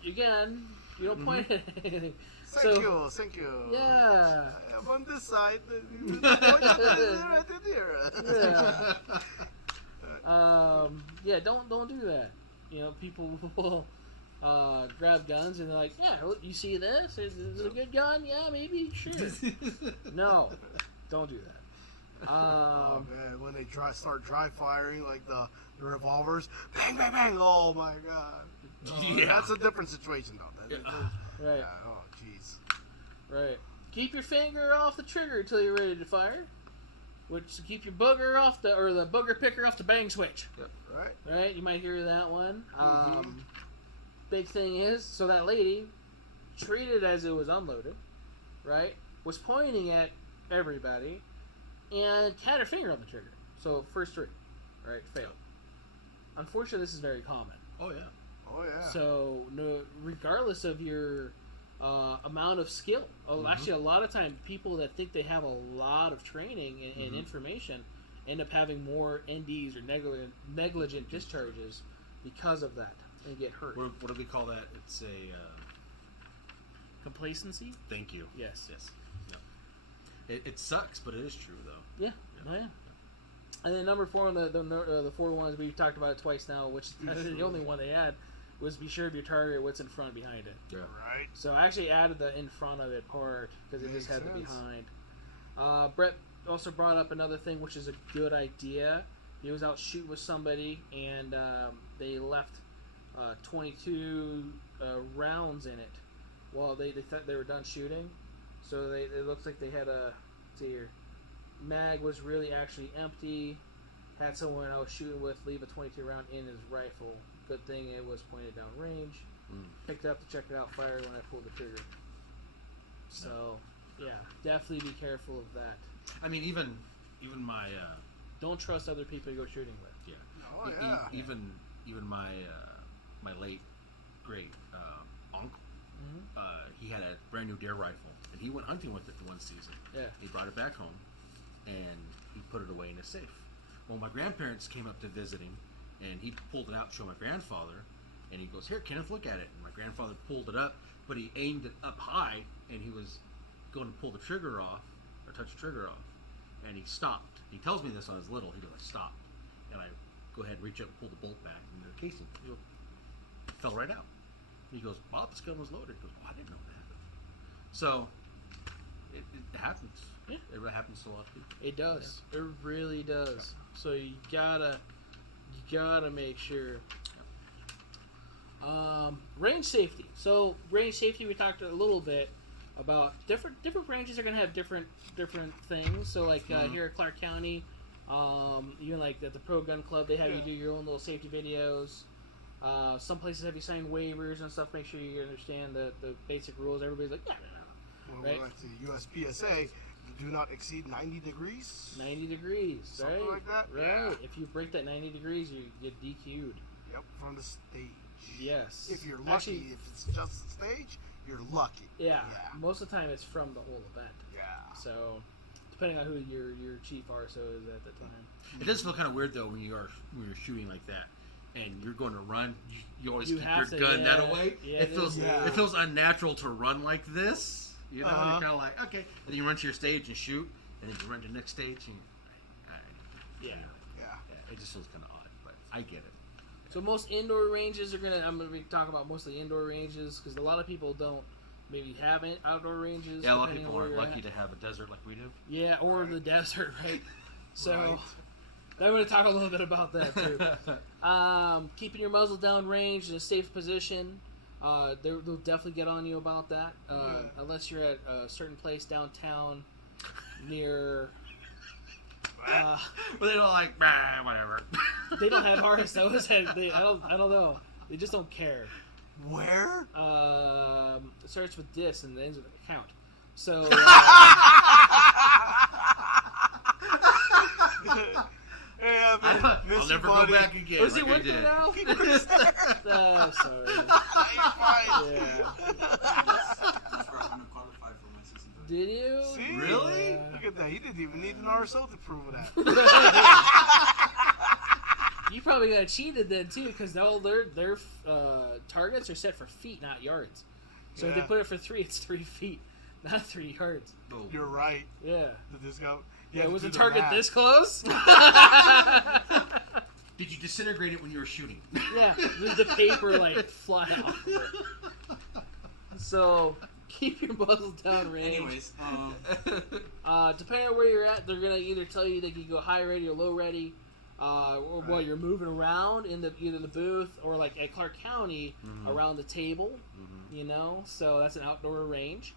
again, you don't point at anything. Thank you. Yeah. I'm on this side. Right there. Yeah. Don't do that. People will grab guns and they're like, yeah, you see this? Is it a good gun? Yeah, maybe, sure. No, don't do that. Oh man, when they start dry firing like the revolvers, bang, bang, bang! Oh my god. Yeah. That's a different situation though. Right, Yeah, oh jeez. right. Keep your finger off the trigger until you're ready to fire. Which keep your booger off the booger picker off the bang switch. Right? Right? You might hear that one. Big thing is, so that lady treated as it was unloaded, right? Was pointing at everybody and had her finger on the trigger. So first 3, right? Failed. Unfortunately, this is very common. Oh, yeah. Oh yeah. So regardless of your amount of skill, actually a lot of time people that think they have a lot of training and information end up having more NDs or negligent discharges because of that and get hurt. What do we call that? It's a... Complacency? Thank you. Yes. No. It sucks, but it is true, though. Yeah. Oh, yeah. And then number 4 on the 4 ones, we've talked about it twice now, which is the only one they had, was be sure of your target, what's in front and behind it. Yeah. Right. So I actually added the in front of it part because it just had the Makes behind. Brett also brought up another thing, which is a good idea, He was out shooting with somebody, and they left 22 rounds in it. Well, they thought they were done shooting, so it looks like they had a. See here, mag was really actually empty. Had someone I was shooting with leave a 22 round in his rifle. Good thing it was pointed down range. Picked it up to check it out, fired when I pulled the trigger. So, yeah, definitely be careful of that. I mean, even my Don't trust other people you go shooting with. Oh, yeah. even my my late great uncle, he had a brand new deer rifle, and he went hunting with it for one season. Yeah. He brought it back home, and he put it away in a safe. Well, my grandparents came up to visit him, and he pulled it out to show my grandfather, and he goes, "Here, Kenneth, look at it." And my grandfather pulled it up, but he aimed it up high, and he was going to pull the trigger off, or touch the trigger off, and he stopped. He tells me this when I was little. He goes, "I stopped," and I go ahead and reach up and pull the bolt back, and the casing fell right out. And he goes, "Bob, this gun was loaded." He goes, "Oh, I didn't know that." So it happens. Yeah. It happens to a lot of people. It does. It really does. So you gotta make sure. Range safety. So range safety, we talked a little bit about different ranges are gonna have different things. So like here at Clark County, even like at the Pro Gun Club, they have you do your own little safety videos. Some places have you sign waivers and stuff. Make sure you understand the basic rules. Everybody's like, Well, right? like the USPSA, do not exceed 90 degrees. 90 degrees, Something right? like that? Right. Yeah. If you break that 90 degrees, you get DQ'd. Yep, from the stage. Yes. If you're lucky, Actually, if it's just the stage, you're lucky. yeah. Most of the time, it's from the whole event. Yeah. So, depending on who your chief RSO is at the time. It does feel kind of weird though when you're shooting like that, and you're going to run. You always You keep have your to, gun yeah. that away. Yeah, it feels yeah. it feels unnatural to run like this. You know, Uh-huh. you're kind of like, okay, and then you run to your stage and shoot, and then you run to the next stage. And Yeah. it just feels kind of odd, but I get it. So most indoor ranges I'm gonna be talking about mostly indoor ranges because a lot of people don't maybe have outdoor ranges. Yeah, a lot of depending people on where aren't you're lucky at. to have a desert like we do. Yeah, or the desert, right? So Right. I'm going to talk a little bit about that too. Keeping your muzzle down range in a safe position. They'll definitely get on you about that. Unless you're at a certain place downtown near. But they don't like, bah, whatever. They don't have RSOs. I don't know. They just don't care. Where? It starts with this and ends with an account. So. Yeah, I'll never go back again. Was he like I working did. now? Oh, sorry. Yeah. That's where I'm gonna qualify for my season. Did you? See? Really? Look at that. He didn't even need an RSO to prove that. You probably got cheated then too, because all their targets are set for feet, not yards. So if they Yeah. put it for 3, it's 3 feet, not 3 yards. Oh. You're right. Yeah. The discount. Yeah, You have was to the do target math. this close? Did you disintegrate it when you were shooting? Yeah, the paper like fly off. Of it. So keep your muzzle down range. Anyways, Depending on where you're at, they're gonna either tell you that you go high ready or low ready, or while you're moving around in either the booth or like at Clark County around the table. You know, so that's an outdoor range.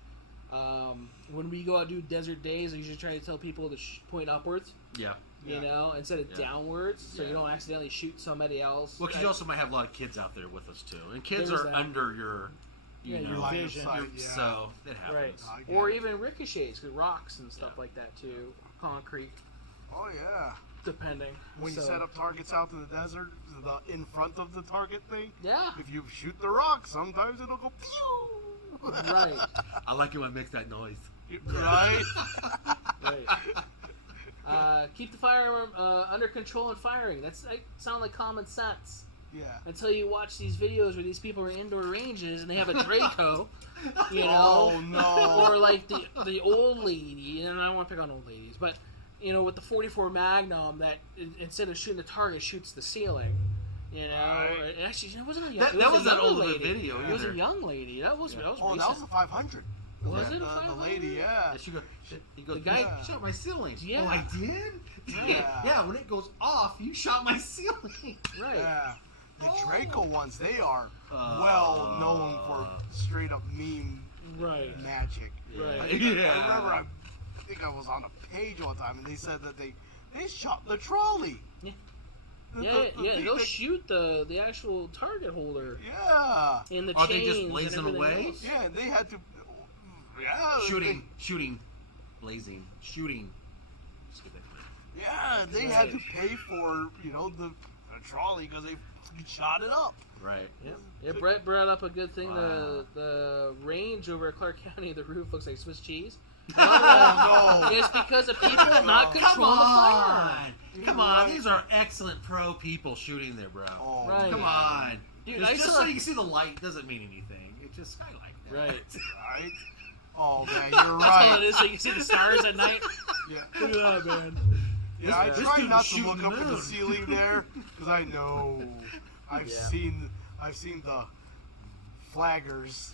When we go out and do desert days, I usually try to tell people to point upwards. Yeah. You know, instead of downwards, so Yeah. you don't accidentally shoot somebody else. Well, because you also might have a lot of kids out there with us too, and kids There's are that. under your, you Yeah, know, your line of vision. sight, yeah. so it happens. Right. I get Or it. even ricochets, with rocks and stuff like that too. Concrete, Oh, yeah. depending. When you So, set up targets out in the desert, in front of the target thing, Yeah. if you shoot the rock, sometimes it'll go pew! Right. I like it when it makes that noise. Right? Right. Keep the firearm under control and firing. That sound like common sense. Yeah. Until you watch these videos where these people are in indoor ranges and they have a Draco, you know, Oh, no. or like the old lady, and I don't want to pick on old ladies, but you know, with the 44 Magnum that instead of shooting the target shoots the ceiling. You know, Right. Actually, it wasn't a young. That it was wasn't a that young old of a lady. video It was a either. young lady. That was Oh, recent. that was a 500. Was it a The 500? lady, yeah. And he goes, The guy- "You shot my ceiling." Yeah. Oh, I did? Yeah. When it goes off, you shot my ceiling. Right. Yeah. The Draco ones, they are well known for straight up meme Right. magic. Right. I remember, I think I was on a page one time, and they said that they shot the trolley. Yeah. The thing They'll that- shoot the actual target holder Yeah. and the Are chains they just blazing and everything away? else. Yeah, and they had to. Yeah. Shooting, blazing, shooting. Just get that clear. Yeah, they had to pay for the trolley because they shot it up. Right. Yeah, Brett brought up a good thing. Wow. The range over at Clark County, the roof looks like Swiss cheese. Oh, It's because of people not Come controlling the firearm. on! Come on, these are excellent pro people shooting there, bro. Oh, Right. Come on. Dude, Just I so saw- you can see the light doesn't mean anything. It's just skylight. Right. Right? Oh, man, you're That's all it right. is. So you can see the stars at night. Yeah. Look at that, man. Yeah, I This try dude not was to shooting look the up at the moon. ceiling there because I know I've seen the flaggers.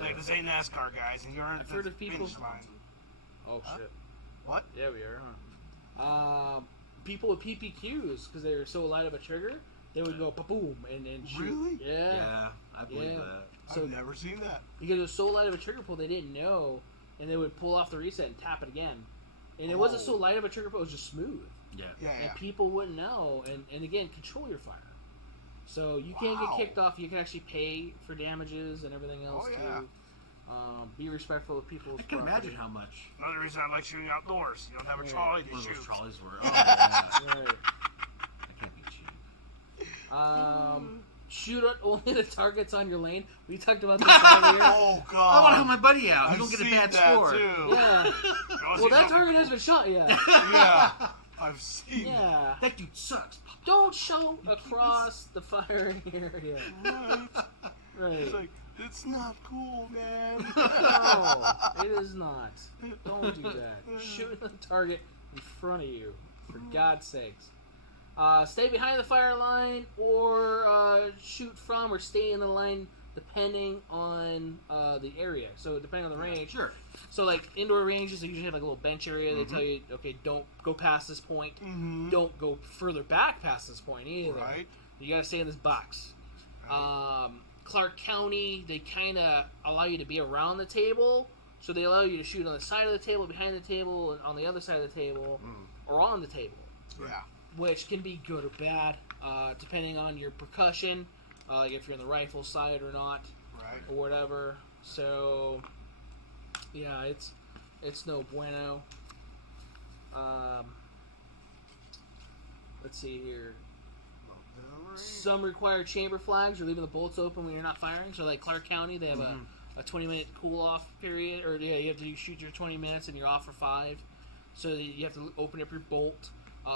Like this ain't NASCAR guys, and you're in I've the heard of people- finish line. Oh shit. What? Yeah, we are, huh? People with PPQs because they were so light of a trigger, they would go boom and shoot. Really? Yeah. Yeah, I believe Yeah. that. So I've never seen that. because it was so light of a trigger pull, they didn't know, and they would pull off the reset and tap it again. And it wasn't so light of a trigger pull; it was just smooth. Yeah. Yeah, And yeah. people wouldn't know. And again, control your fire. So you can't Wow. get kicked off. You can actually pay for damages and everything else Oh, yeah. too. Be respectful of people's I can property. imagine how much Another reason I like shooting outdoors. You don't have a Yeah. trolley to one of those shoot. trolleys were. Oh, yeah. Right. That can't be cheap. Shoot at only the targets on your lane. We talked about this earlier. Oh I God! want to help my buddy out. He's I've gonna get a seen bad that score. Too. Yeah. You wanna Well, see that something target has been shot yet. Yeah, I've seen. Yeah. That dude sucks. Don't show across the firing area. Right. Right. It's like it's not cool, man. No, it is not. Don't do that. Shoot the target in front of you, for God's sakes. Stay behind the fire line or shoot from or stay in the line depending on the area. So depending on the range. Sure. So like indoor ranges, they usually have like a little bench area. They tell you, okay, don't go past this point. Mm-hmm. Don't go further back past this point either. Right. You gotta stay in this box. Clark County, they kind of allow you to be around the table. So they allow you to shoot on the side of the table, behind the table, and on the other side of the table, or on the table. Yeah. Which can be good or bad, depending on your percussion, like if you're on the rifle side or not, Right. or whatever. So, yeah, it's no bueno. Let's see here. Some require chamber flags or leaving the bolts open when you're not firing. So, like Clark County, they have a 20-minute cool-off period, or you have to shoot your 20 minutes and you're off for 5. So you have to open up your bolt.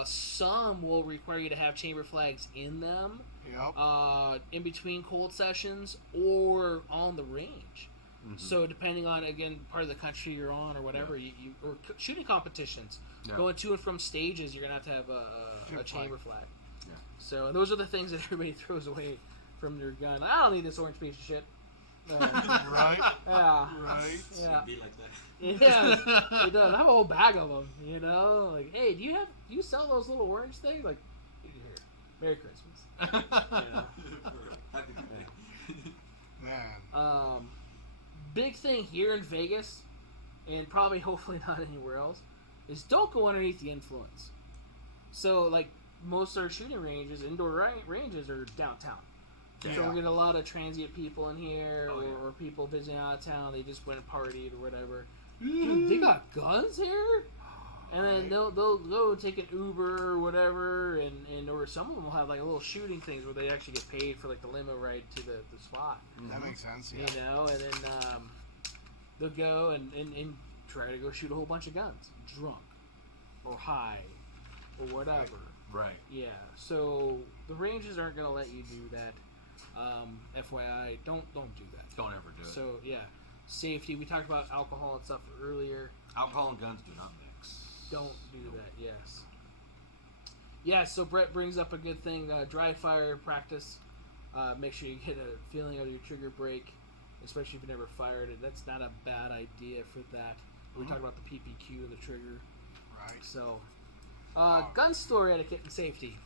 Some will require you to have chamber flags in them, Yep. in between cold sessions or on the range. So depending on, again, part of the country you're on or whatever, you or shooting competitions, going to and from stages, you're gonna have a chamber flag. Yeah. So and those are the things that everybody throws away from their gun. I don't need this orange piece of shit. Right. Yeah. Right. Yeah. Be like that. Yeah, it does. I have a whole bag of them. You know, like, hey, do you sell those little orange things? Like, here, Merry Christmas. Yeah. Happy birthday. Man. Big thing here in Vegas, and probably hopefully not anywhere else, is don't go underneath the influence. So, like, most of our shooting ranges, indoor ranges, are downtown. Yeah. So we're getting a lot of transient people in here, Oh, yeah. or people visiting out of town. They just went and partied or whatever. Dude, they got guns here, and then they'll go take an Uber or whatever, and or some of them will have like a little shooting things where they actually get paid for like the limo ride to the spot. That makes sense. Yeah. You know, and then they'll go and try to go shoot a whole bunch of guns, drunk or high or whatever. Right. Yeah, so the ranges aren't going to let you do that. FYI, don't do that. Don't ever do it. So yeah, safety. We talked about alcohol and stuff earlier. Alcohol and guns do not mix. Don't do that. Yes. Yeah. So Brett brings up a good thing. Dry fire practice. Make sure you get a feeling of your trigger break. especially if you've never fired it. That's not a bad idea for that. We talked about the PPQ and the trigger. Right. So, gun store etiquette and safety.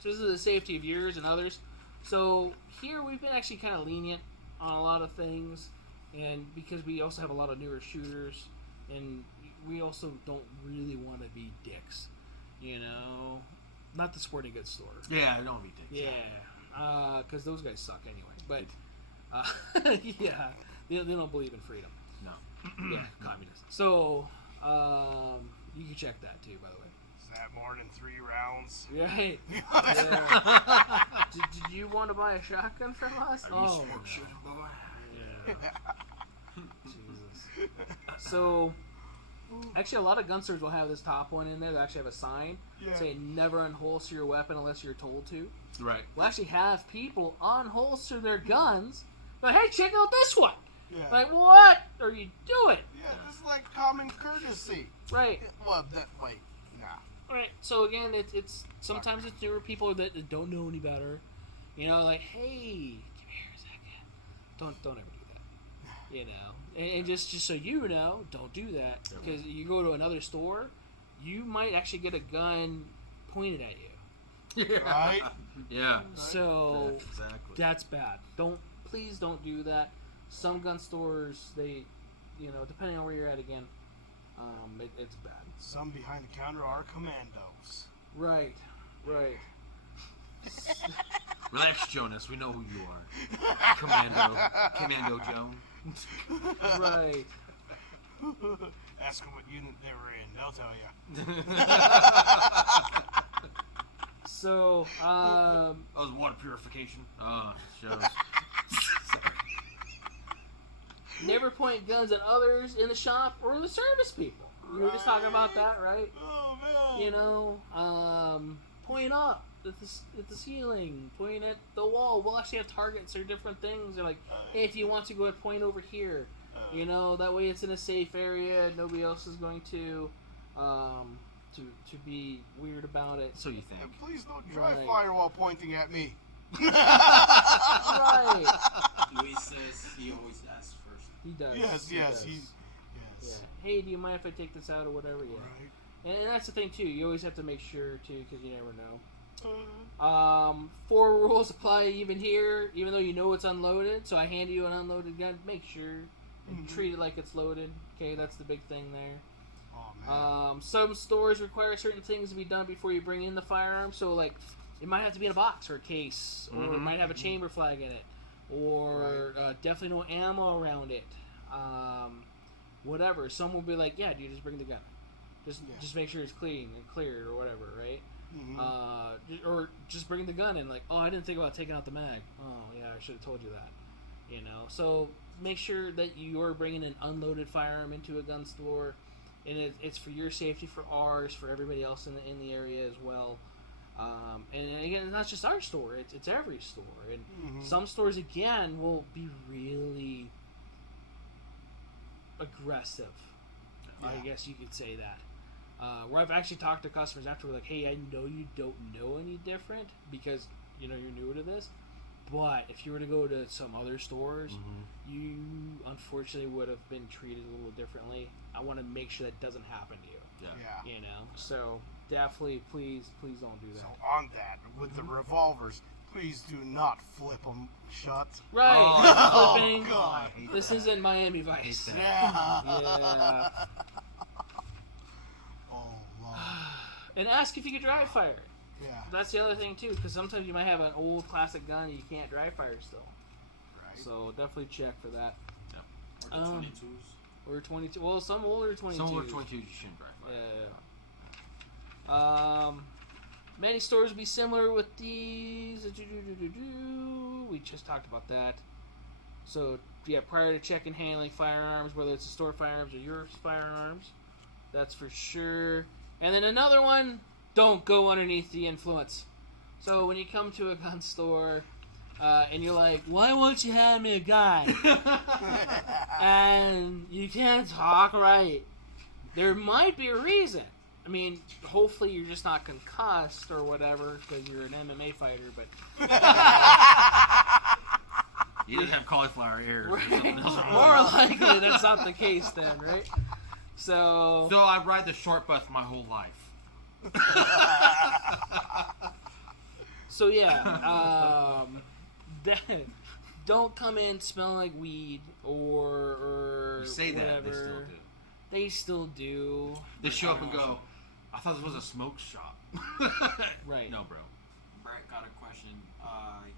So this is the safety of yours and others. So here we've been actually kind of lenient on a lot of things, and because we also have a lot of newer shooters, and we also don't really want to be dicks, you know. Not the sporting goods store. Yeah, don't be dicks. Yeah, because those guys suck anyway. But yeah, they don't believe in freedom. No. Yeah, communists. So you can check that too, by the way. Is that more than 3 rounds? Right. Yeah. Did you want to buy a shotgun from us? Smoke shooting, boy. Yeah. Jesus. So, actually, a lot of gun stores will have this top one in there. They actually have a sign saying "Never unholster your weapon unless you're told to." Right. We'll actually have people unholster their guns. But hey, check out this one. Yeah. Like, what are you doing? Yeah, this is like common courtesy. Right. Well, wait, nah. Right. So again, it's sometimes it's newer people that don't know any better. You know, like, hey, come here a second. Don't ever do that. You know, and just so you know, don't do that, because you go to another store, you might actually get a gun pointed at you. Right? Yeah. So Exactly. that's bad. Please don't do that. Some gun stores, they, you know, depending on where you're at again, it's bad. Some behind the counter are commandos. Right. Relax, Jonas. We know who you are. Commando Joe. Right. Ask them what unit they were in. They'll tell you. So, That was water purification. Shows. never point guns at others in the shop or the service people. We were just talking about that, right? Oh, man. You know, point up at the ceiling, point at the wall. We'll actually have targets or different things. They're like, hey, if you want to go ahead, point over here. You know, that way it's in a safe area. Nobody else is going to be weird about it. So you think? And please don't dry Right. fire while pointing at me. Right. Luis says he always asks first. He does. Yes, He does. yes. Yeah. Hey, do you mind if I take this out or whatever? Yeah. Right. And that's the thing too. You always have to make sure too, because you never know. 4 rules apply even here, even though you know it's unloaded. So I hand you an unloaded gun. Make sure and treat it like it's loaded. Okay, that's the big thing there. Oh, man. Some stores require certain things to be done before you bring in the firearm. So like, it might have to be in a box or a case, or it might have a chamber flag in it, or definitely no ammo around it. Whatever. Some will be like, yeah, dude, just bring the gun. Just make sure it's clean and clear or whatever, right? Or just bring the gun in. Like, oh, I didn't think about taking out the mag. Oh, yeah, I should have told you that. You know, so make sure that you're bringing an unloaded firearm into a gun store, and it's for your safety, for ours, for everybody else in the area as well. And again, it's not just our store; it's every store. And some stores again will be really aggressive. I guess you could say that. Where I've actually talked to customers after, like, hey, I know you don't know any different because you know you're newer to this. But if you were to go to some other stores, you unfortunately would have been treated a little differently. I want to make sure that doesn't happen to you. Yeah. You know, so definitely, please don't do that. So on that, with the revolvers, please do not flip them shut. Right, flipping. God. This isn't Miami Vice. Yeah. Yeah. Oh, Lord. And ask if you could dry fire it. Yeah. That's the other thing too, because sometimes you might have an old classic gun and you can't dry fire still. Right. So definitely check for that. Or the 22s. Or 22. Well, some older 22s. Some older 22s you shouldn't dry fire. Yeah. Many stores will be similar with these. We just talked about that. So yeah, prior to checking handling firearms, whether it's a store firearms or your firearms, that's for sure. And then another one. Don't go underneath the influence. So when you come to a gun store and you're like, why won't you hand me a gun? And you can't talk right. There might be a reason. I mean, hopefully you're just not concussed or whatever because you're an MMA fighter, but He doesn't have cauliflower ears. Or something else. More likely, that's not the case then, right? So I ride the short bus my whole life. So yeah, don't come in smelling like weed or You say whatever. that, they still do. They still do. They show up and go, I thought this was a smoke shop. Right. No, bro. Brett got a question.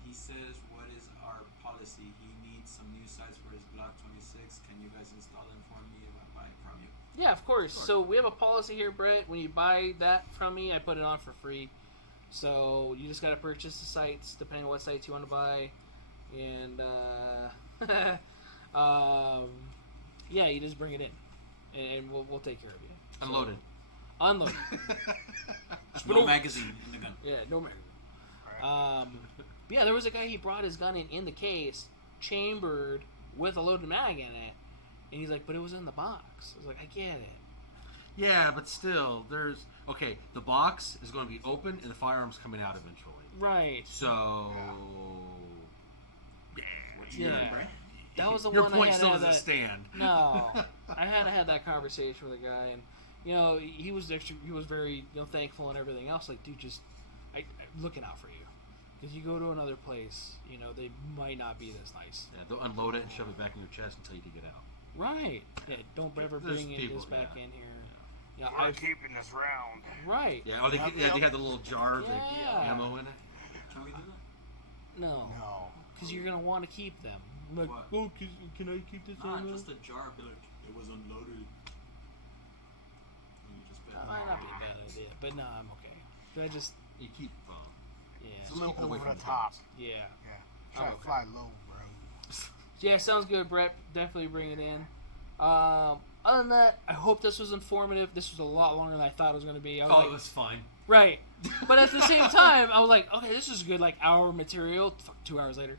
He says, what is our policy? He needs some new sights for his Glock 26. Can you guys install them for me if I buy it from you? Yeah, of course. So we have a policy here, Brett. When you buy that from me, I put it on for free. So you just got to purchase the sights, depending on what sites you want to buy. And, yeah, you just bring it in. And we'll take care of you. Unloaded. Unloaded. No magazine in the gun. Yeah, no magazine. But yeah, there was a guy, he brought his gun in the case, chambered, with a loaded mag in it. And he's like, but it was in the box. I was like, I get it. Yeah, but still, the box is going to be open and the firearm's coming out eventually. Right. So, Yeah. That was the your one point I had still to have doesn't stand. No. I had to have that conversation with a guy, and, he was very, thankful and everything else. Like, dude, I'm looking out for you. Because you go to another place, they might not be this nice. Yeah, they'll unload it and shove it back in your chest until you can get out. right. Yeah, don't ever There's bring people, this back yeah. in here. Yeah, We're keeping this round. right. Yeah, they had the little jar of the Yeah. ammo in it. Can we do that? No. No. Because you're going to want to keep them. I'm like, What? oh, can I keep this Nah, on? just a jar. Be like, it was unloaded. And you just bet. That might not be a bad idea, but no, I'm okay. I just, You keep yeah. It's a little keep it away over from the the top. Yeah. Yeah. Try Oh, to okay. fly low, bro. Yeah, sounds good, Brett. Definitely bring it in. Other than that, I hope this was informative. This was a lot longer than I thought it was going to be. I was it like, was fine. right. But at the same time, I was like, okay, this is good, hour material. 2 hours later.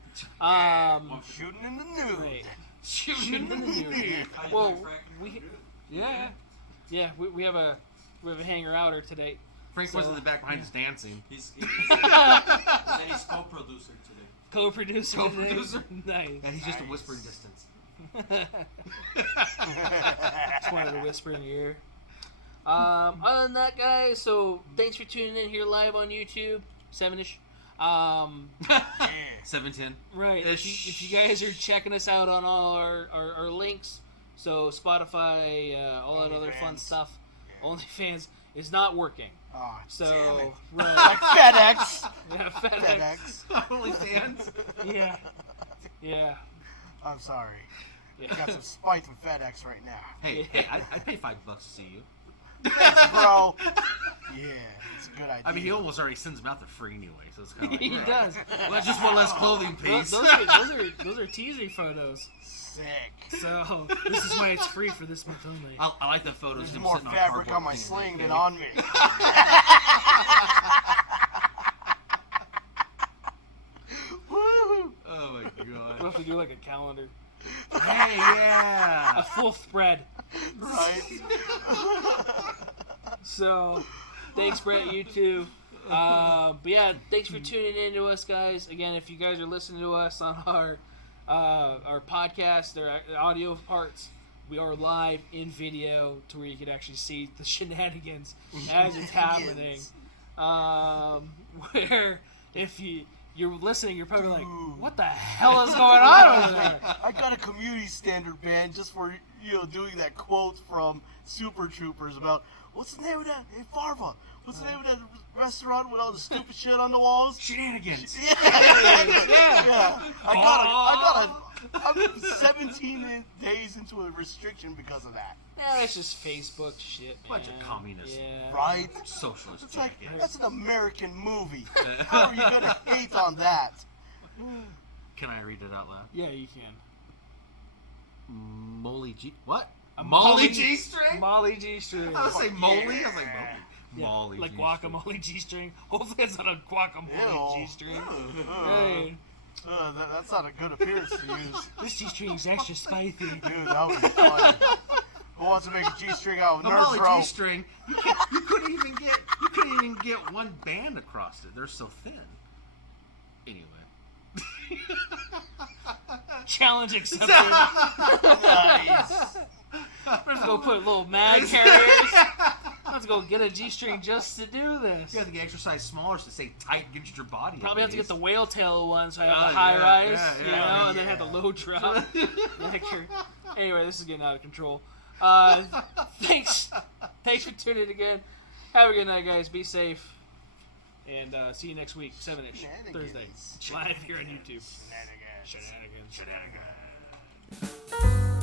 Shooting in the nude. Right. Shooting in the nude. How you Well, doing, Frank? yeah, we have a hanger outer today. Frank was in the back behind us dancing. He's co-producer today. Co-producer. Co-producer? Nice. And he's just a whispering distance. Just wanted to whisper in your ear. Other than that, guys, so thanks for tuning in here live on YouTube, 7-ish. 710. Right. If you guys are checking us out on all our links, so Spotify, all that other fun OnlyFans. stuff, OnlyFans is not working. Oh, So, damn it. right. Like FedEx. Yeah, FedEx. OnlyFans. Yeah. Yeah. I'm sorry. Yeah. I got some spite from FedEx right now. Hey, I'd pay $5 to see you. Thanks, bro. Yeah, it's a good idea. I mean, he almost already sends them out there free anyway, so it's kind of like, He does. well, that's just one less clothing piece. Those are teaser photos. Sick. So this is why it's free for this month only. I like the photos of There's him more sitting on fabric cardboard on my things sling like than that. on me. Woo! Oh my We'll god. have to do like a calendar, Hey, a yeah. full spread. Right? So, thanks, Brett. You too. But yeah, thanks for tuning in to us, guys. Again, if you guys are listening to us on our podcast, our audio parts, we are live in video to where you can actually see the shenanigans as it's happening. Where if you're listening, you're probably like, "What the hell is going on over there?" I got a community standard band just for doing that quote from Super Troopers about what's the name of that? Hey, Farva. What's the name of that restaurant with all the stupid shit on the walls? Shenanigans. Yeah. I'm 17 days into a restriction because of that. Yeah, that's just Facebook shit, man. Bunch of communists. Yeah. Right? Socialist It's like, jackets. that's an American movie. How are you going to hate on that? Can I read it out loud? Yeah, you can. Molly G. What? A Molly G string? Molly G string. I was saying Molly. I was like Molly. Yeah, Molly like G-string. guacamole G string. Hopefully it's not a guacamole Ew. G string. Hey, That's not a good appearance to use. this G string is extra spicy. Dude, that would be funny. Who wants to make a G-string out of The nerve Molly rope? G string. You couldn't even get one band across it. They're so thin. Anyway. Challenge accepted. Nice. Let's go put little mag carriers. Let's go get a G-string just to do this. You have to get exercise smaller to stay tight against your body. Probably have to get the whale tail one, so I have Oh, the high yeah, rise, yeah, you know, yeah. and then have the low drop. Anyway, this is getting out of control. Thanks for tuning in again. Have a good night, guys. Be safe, and see you next week, 7-ish, Thursday, live here on YouTube. Shenanigans. Shenanigans.